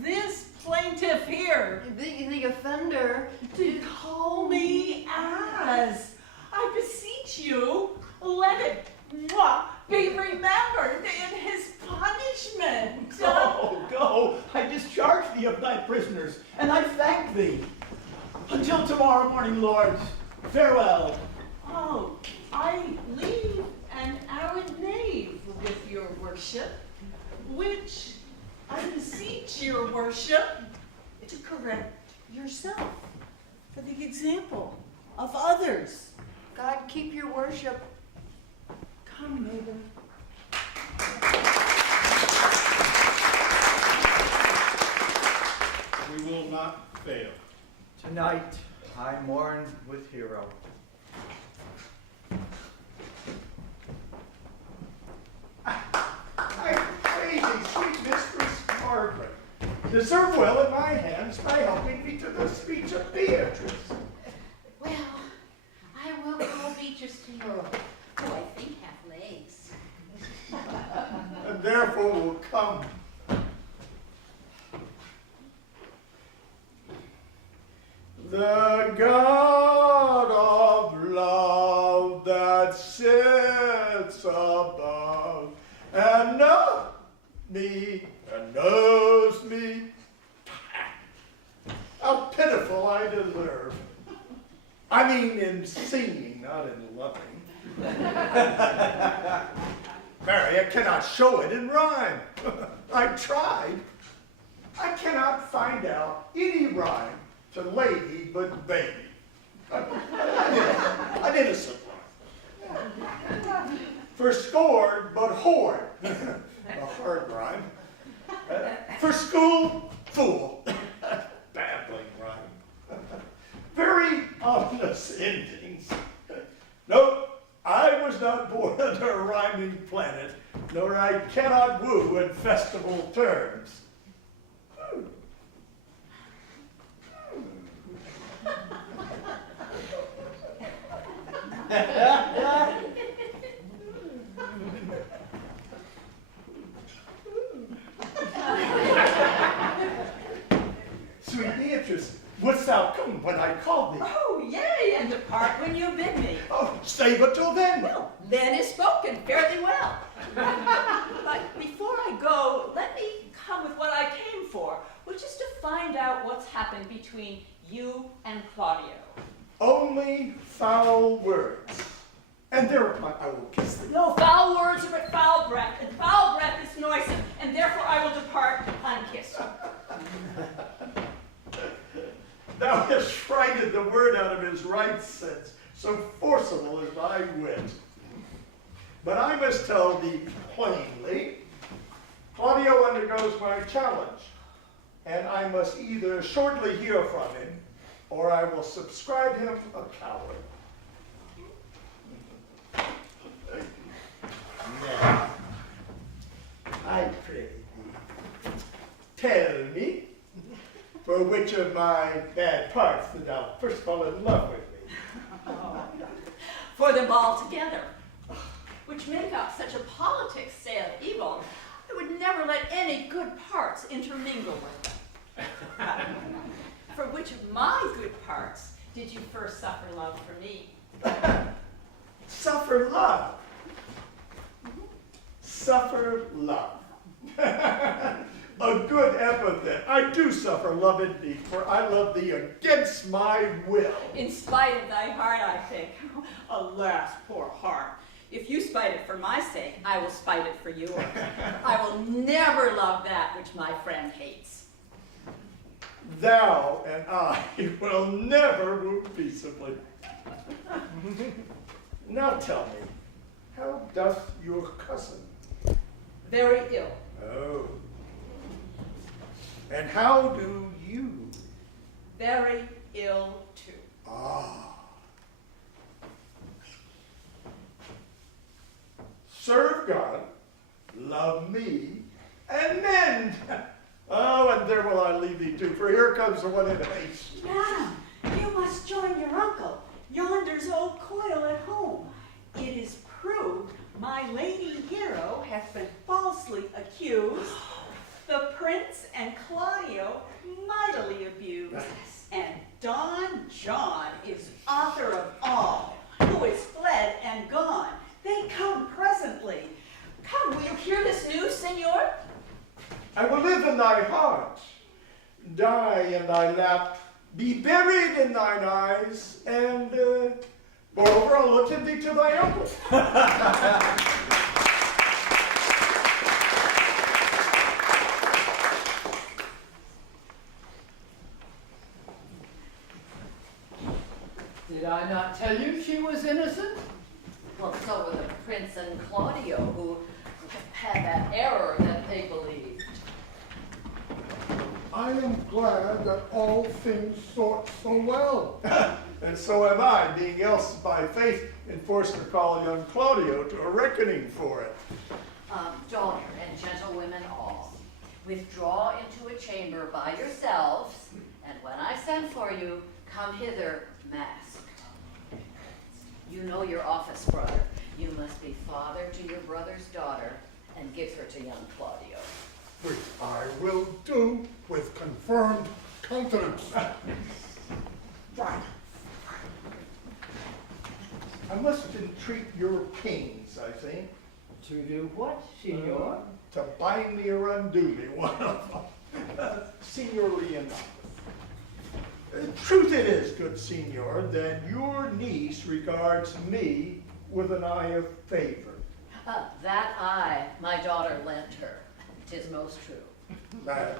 this plaintiff here, The offender, did call me as. I beseech you, let it be remembered in his punishment. Go, I discharge thee of thy prisoners, and I thank thee. Until tomorrow morning, lords, farewell. Oh, I leave an arrant knave with your worship, which I beseech your worship to correct yourself for the example of others. God keep your worship. Come, neighbor. We will not fail. Tonight I mourn with Hero. I pray thee, sweet Mistress Margaret, deserve well at my hands by helping me to the speech of Beatrice. Well, I will call Beatrice to you, who I think have legs. And therefore will come. The God of love that sits above and knows me and knows me. How pitiful I deserve. I mean in singing, not in loving. Mary, I cannot show it in rhyme. I tried. I cannot find out any rhyme to lady but baby. I did a simple rhyme. For scored but whored. A hard rhyme. For school, fool. Babbling rhyme. Very ominous endings. Nope, I was not born under a rhyming planet, nor I cannot woo in festival terms. Sweet Beatrice, wouldst thou come when I called thee? Oh, yea, and depart when you bid me. Oh, stay but till then. Well, then is spoken, fare thee well. But before I go, let me come with what I came for, which is to find out what's happened between you and Claudio. Only foul words. And thereupon I will kiss thee. No, foul words are but foul breath, and foul breath is noisome, and therefore I will depart unkissed. Thou hast frighted the word out of his right sense, so forcible is thy wit. But I must tell thee plainly, Claudio undergoes my challenge, and I must either shortly hear from him, or I will subscribe him a coward. Nay, I pray thee, tell me, for which of my bad parts did thou first fall in love with me? For them all together, which make up such a politics say of evil, I would never let any good parts intermingle with them. For which of my good parts did you first suffer love for me? Suffer love. Suffer love. A good epithet. I do suffer love indeed, for I love thee against my will. In spite of thy heart, I think. Alas, poor heart. If you spite it for my sake, I will spite it for yours. I will never love that which my friend hates. Thou and I will never move peaceably. Now tell me, how doth your cousin? Very ill. Oh. And how do you? Very ill, too. Ah. Serve God, love me, and mend. Oh, and there will I leave thee too, for here comes the one in haste. Madam, you must join your uncle. Yonder's old coil at home. It is proved my lady hero hath been falsely accused, the prince and Claudio mightily abused, and Don John is author of all, who is fled and gone. They come presently. Come, will you hear this news, senor? I will live in thy heart, die in thy lap, be buried in thine eyes, and moreover, I'll look in thee to thy uncle. Did I not tell you she was innocent? Well, so were the prince and Claudio, who had that error that they believed. I am glad that all things sort so well. And so am I, being else by faith enforced to call young Claudio to a reckoning for it. Daughter and gentlewomen all, withdraw into a chamber by yourselves, and when I send for you, come hither masked. You know your office, brother. You must be father to your brother's daughter, and give her to young Claudio. Which I will do with confirmed confidence. I must entreat your kings, I think. To do what, senor? To bind me or undo me, one of them. Signor Leonardo. Truth it is, good signor, that your niece regards me with an eye of favor. That eye my daughter lent her. 'Tis most true. And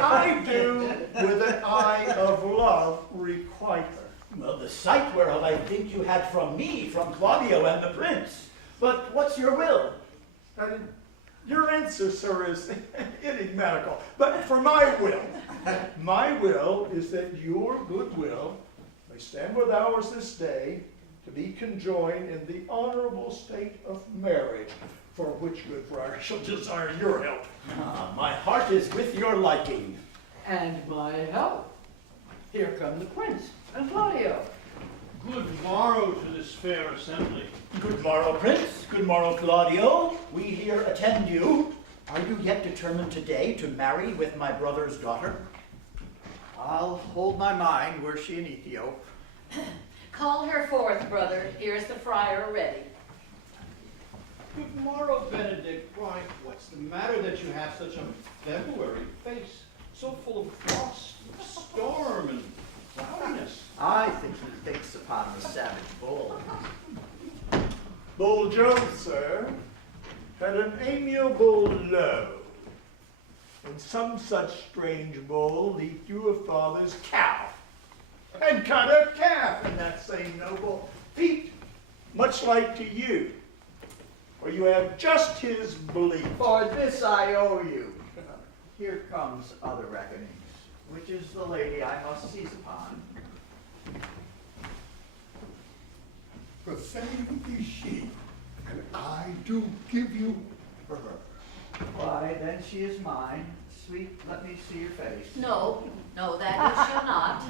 I do with an eye of love requite her. Well, the sight whereof I think you had from me, from Claudio and the prince. But what's your will? Your answer, sir, is enigmatical. But for my will is that your goodwill may stand with ours this day to be conjoined in the honorable state of marriage, for which good friar shall desire your help. My heart is with your liking. And my help. Here come the prince and Claudio. Good morrow to this fair assembly. Good morrow, Prince. Good morrow, Claudio. We here attend you. Are you yet determined today to marry with my brother's daughter? I'll hold my mind were she in Ethiopia. Call her forth, brother. Here's the friar ready. Good morrow, Benedict. Why, what's the matter that you have such a February face? So full of frost, and storm, and cloudiness. I think he thinks upon the savage bull. Bull Jones, sir, had an amiable low. And some such strange bull leaped you a father's cow, and cut a calf in that same noble feat, much like to you, for you have just his bleat. For this I owe you. Here comes other reckonings, which is the lady I must seize upon. The same is she, and I do give you for her. Why, then she is mine. Sweet, let me see your face. No, no, that you shall not.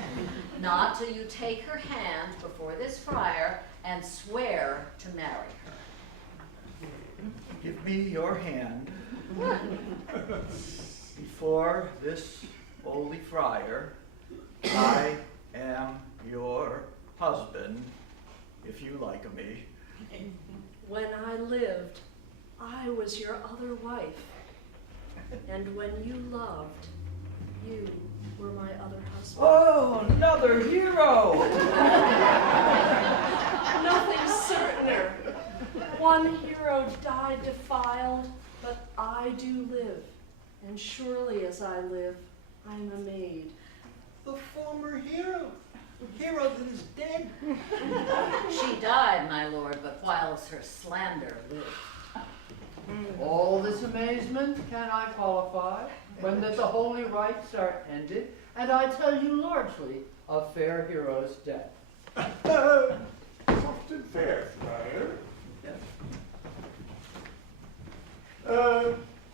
Not till you take her hand before this friar and swear to marry her. Give me your hand before this holy friar. I am your husband, if you like me. When I lived, I was your other wife. And when you loved, you were my other husband. Oh, another hero! Nothing certainer. One hero died defiled, but I do live. And surely as I live, I'm a maid. The former hero. Hero that is dead. She died, my lord, but whilst her slander lived. All this amazement can I qualify, when that the holy rites are ended, and I tell you largely of fair hero's death. Soft and fair, friar.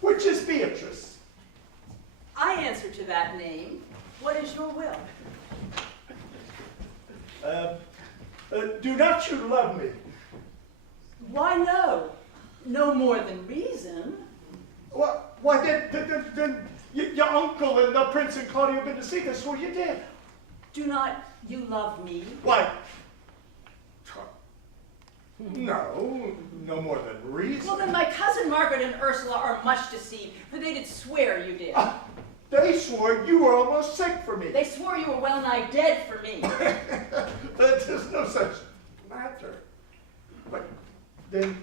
Which is Beatrice? I answer to that name. What is your will? Do not you love me? Why, no. No more than reason. Why then your uncle and the Prince and Claudia have been to see this, so you did. Do not you love me? Why? No, no more than reason. Well, then my cousin Margaret and Ursula are much deceived, for they did swear you did. They swore you were almost sick for me. They swore you were well nigh dead for me. There's no such matter. But then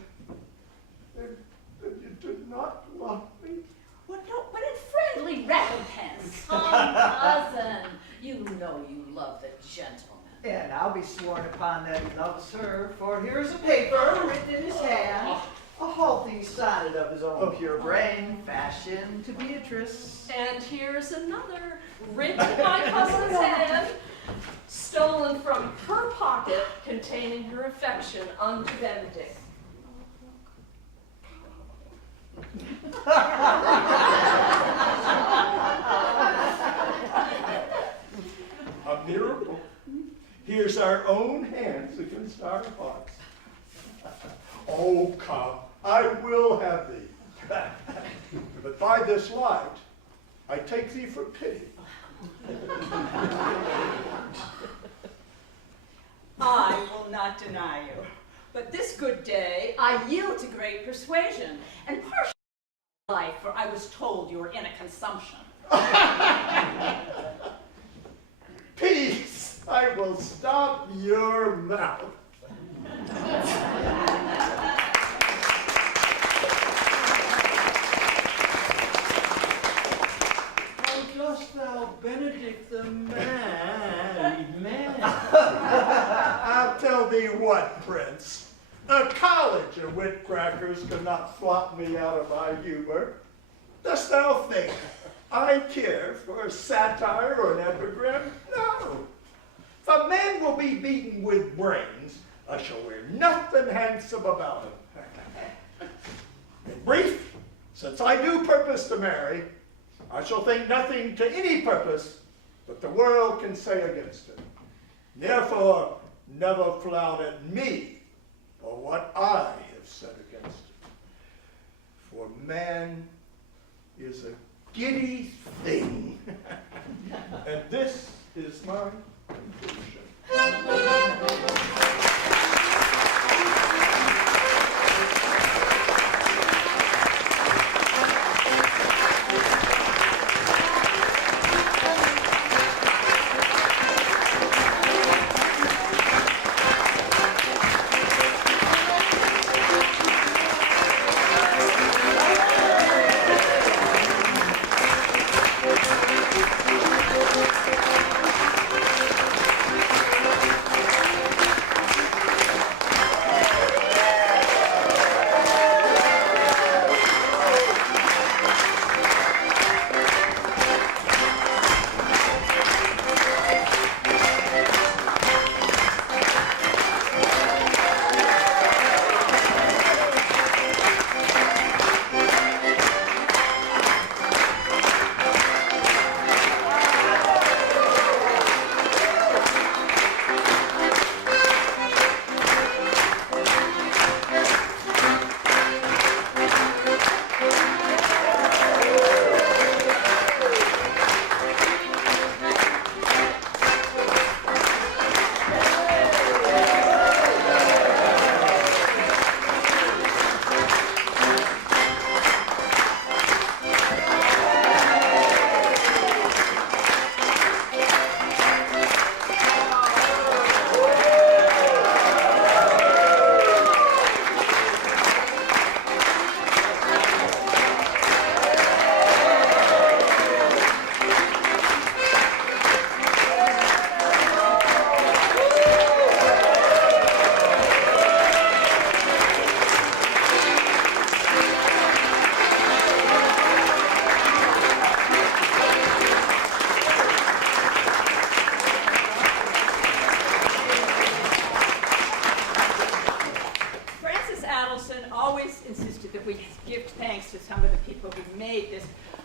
you did not love me. Well, no, but in friendly recompense. Cousin, you know you love the gentleman. And I'll be sworn upon that he loves her, for here's a paper written in his hand, a halting sonnet of his own pure brain, fashioned to Beatrice. And here's another, written by cousin's hand, stolen from her pocket, containing her affection unto Benedict. A miracle. Here's our own hands against our hearts. Oh, come, I will have thee. But by this light, I take thee for pity. I will not deny you. But this good day, I yield to great persuasion, and partial life, for I was told you were in a consumption. Peace! I will stop your mouth. How dost thou, Benedict the married man? I'll tell thee what, Prince. A college of witcrackers cannot flop me out of my humor. Dost thou think I care for a satire or an epigram? No. If a man will be beaten with brains, I shall wear nothing handsome about him. In brief, since I do purpose to marry, I shall think nothing to any purpose that the world can say against it. Therefore, never flout at me for what I have said against it. For man is a giddy thing. And this is my conclusion.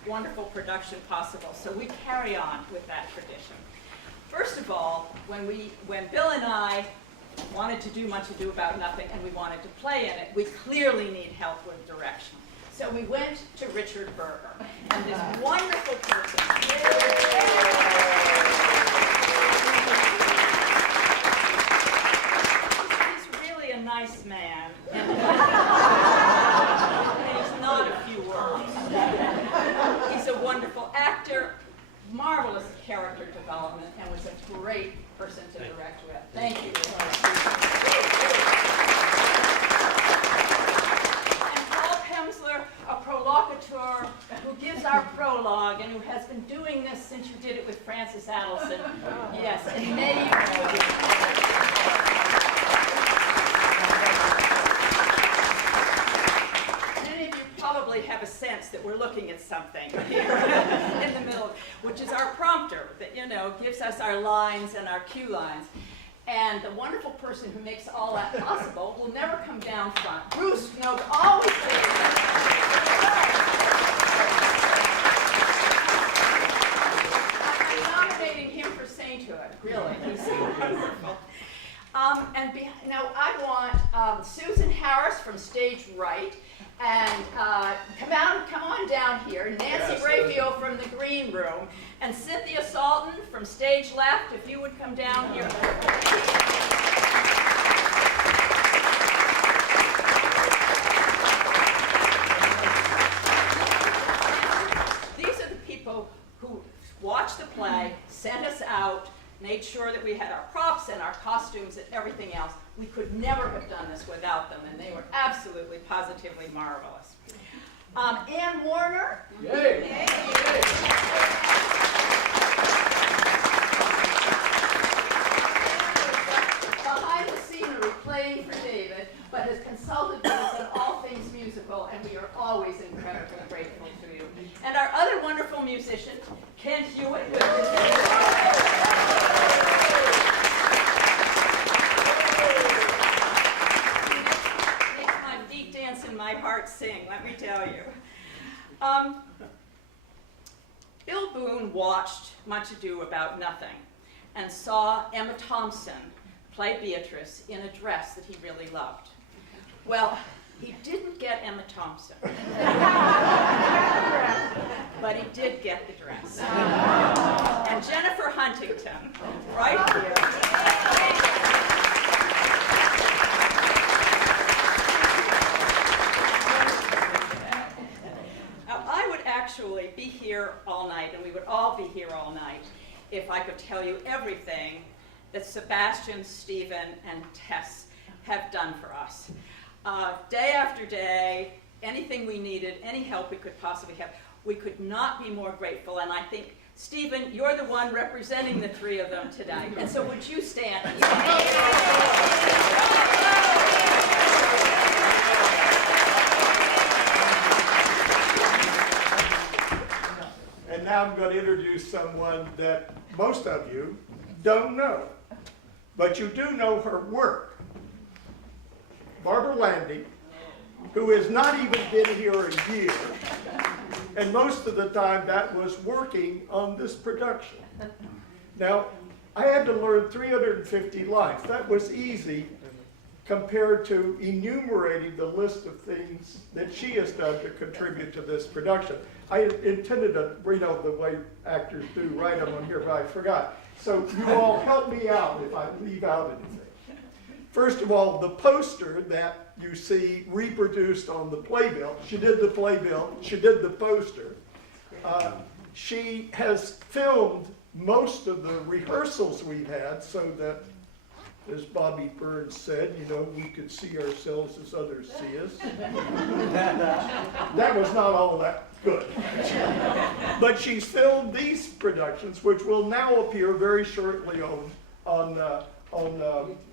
wonderful production possible. So we carry on with that tradition. First of all, when Bill and I wanted to do Much Ado About Nothing and we wanted to play in it, we clearly need help with direction. So we went to Richard Berger and this wonderful person. He's really a nice man. And he's not a few words. He's a wonderful actor, marvelous character development, and was a great person to direct with. Thank you. And Paul Pemsler, a provocateur who gives our prologue and who has been doing this since you did it with Francis Adelson. Yes, and many of you probably have a sense that we're looking at something here in the middle, which is our prompter that, gives us our lines and our cue lines. And the wonderful person who makes all that possible will never come down front. Bruce Knoke always I'm nominating him for sainthood, really. He's so wonderful. Now I want Susan Harris from stage right, and come on down here, Nancy Raphael from the green room, and Cynthia Salton from stage left, if you would come down here. These are the people who watched the play, sent us out, made sure that we had our props and our costumes and everything else. We could never have done this without them, and they were absolutely, positively marvelous. Ann Warner. Yay. Yay. Behind the scenery, playing for David, but has consulted with us on all things musical, and we are always incredibly grateful to you. And our other wonderful musician, Ken Hewitt, with makes my feet dance and my heart sing, let me tell you. Bill Boone watched Much Ado About Nothing and saw Emma Thompson play Beatrice in a dress that he really loved. Well, he didn't get Emma Thompson, but he did get the dress. And Jennifer Huntington, right here. Now, I would actually be here all night, and we would all be here all night, if I could tell you everything that Sebastian, Stephen, and Tess have done for us. Day after day, anything we needed, any help we could possibly have, we could not be more grateful. And I think, Stephen, you're the one representing the three of them tonight. And so would you stand? And now I'm going to introduce someone that most of you don't know, but you do know her work. Barbara Landy, who has not even been here a year, and most of the time that was working on this production. Now, I had to learn 350 lines. That was easy compared to enumerating the list of things that she has done to contribute to this production. I intended to, the way actors do, write them on here, but I forgot. So you all help me out if I leave out anything. First of all, the poster that you see reproduced on the playbill, she did the playbill, she did the poster. She has filmed most of the rehearsals we've had so that, as Bobby Burns said, we could see ourselves as others see us. That was not all that good. But she's filmed these productions, which will now appear very shortly on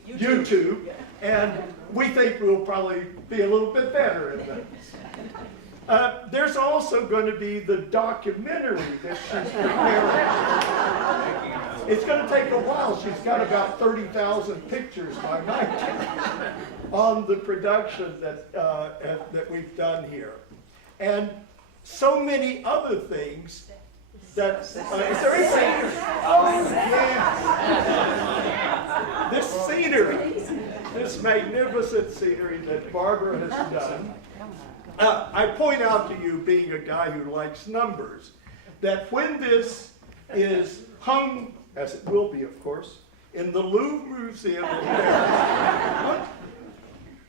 YouTube, and we think we'll probably be a little bit better at that. There's also going to be the documentary that she's preparing. It's going to take a while. She's got about 30,000 pictures by my count on the production that we've done here. And so many other things that, is there anything? Oh, yeah. This scenery, this magnificent scenery that Barbara has done. I point out to you, being a guy who likes numbers, that when this is hung, as it will be, of course, in the Louvre Museum in Paris,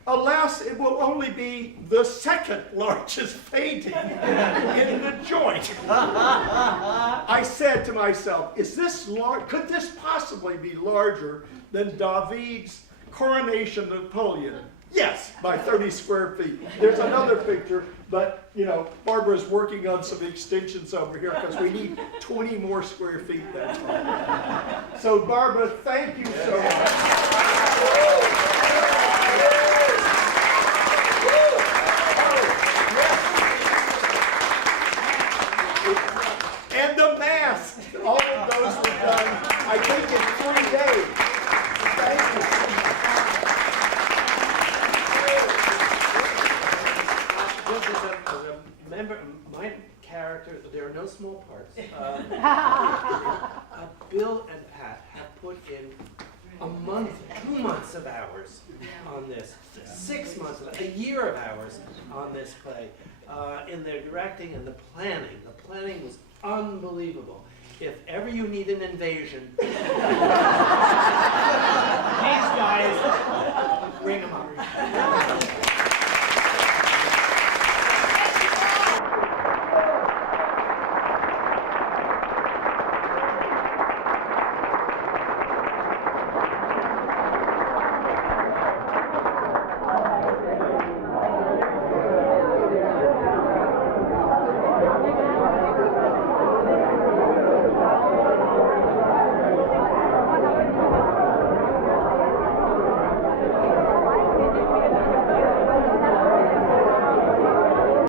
alas, it will only be the second largest painting in the joint. I said to myself, is this could this possibly be larger than David's coronation of Napoleon? Yes, by 30 square feet. There's another picture, but you know, Barbara's working on some extensions over here because we need 20 more square feet, that's all. So Barbara, thank you so much. And the mask, all of those were done, I think, in 3 days. Thank you. Remember, my character, there are no small parts. Bill and Pat have put in a month, 2 months of hours on this, 6 months, a year of hours on this play, in their directing and the planning. The planning was unbelievable. If ever you need an invasion, these guys, bring them up.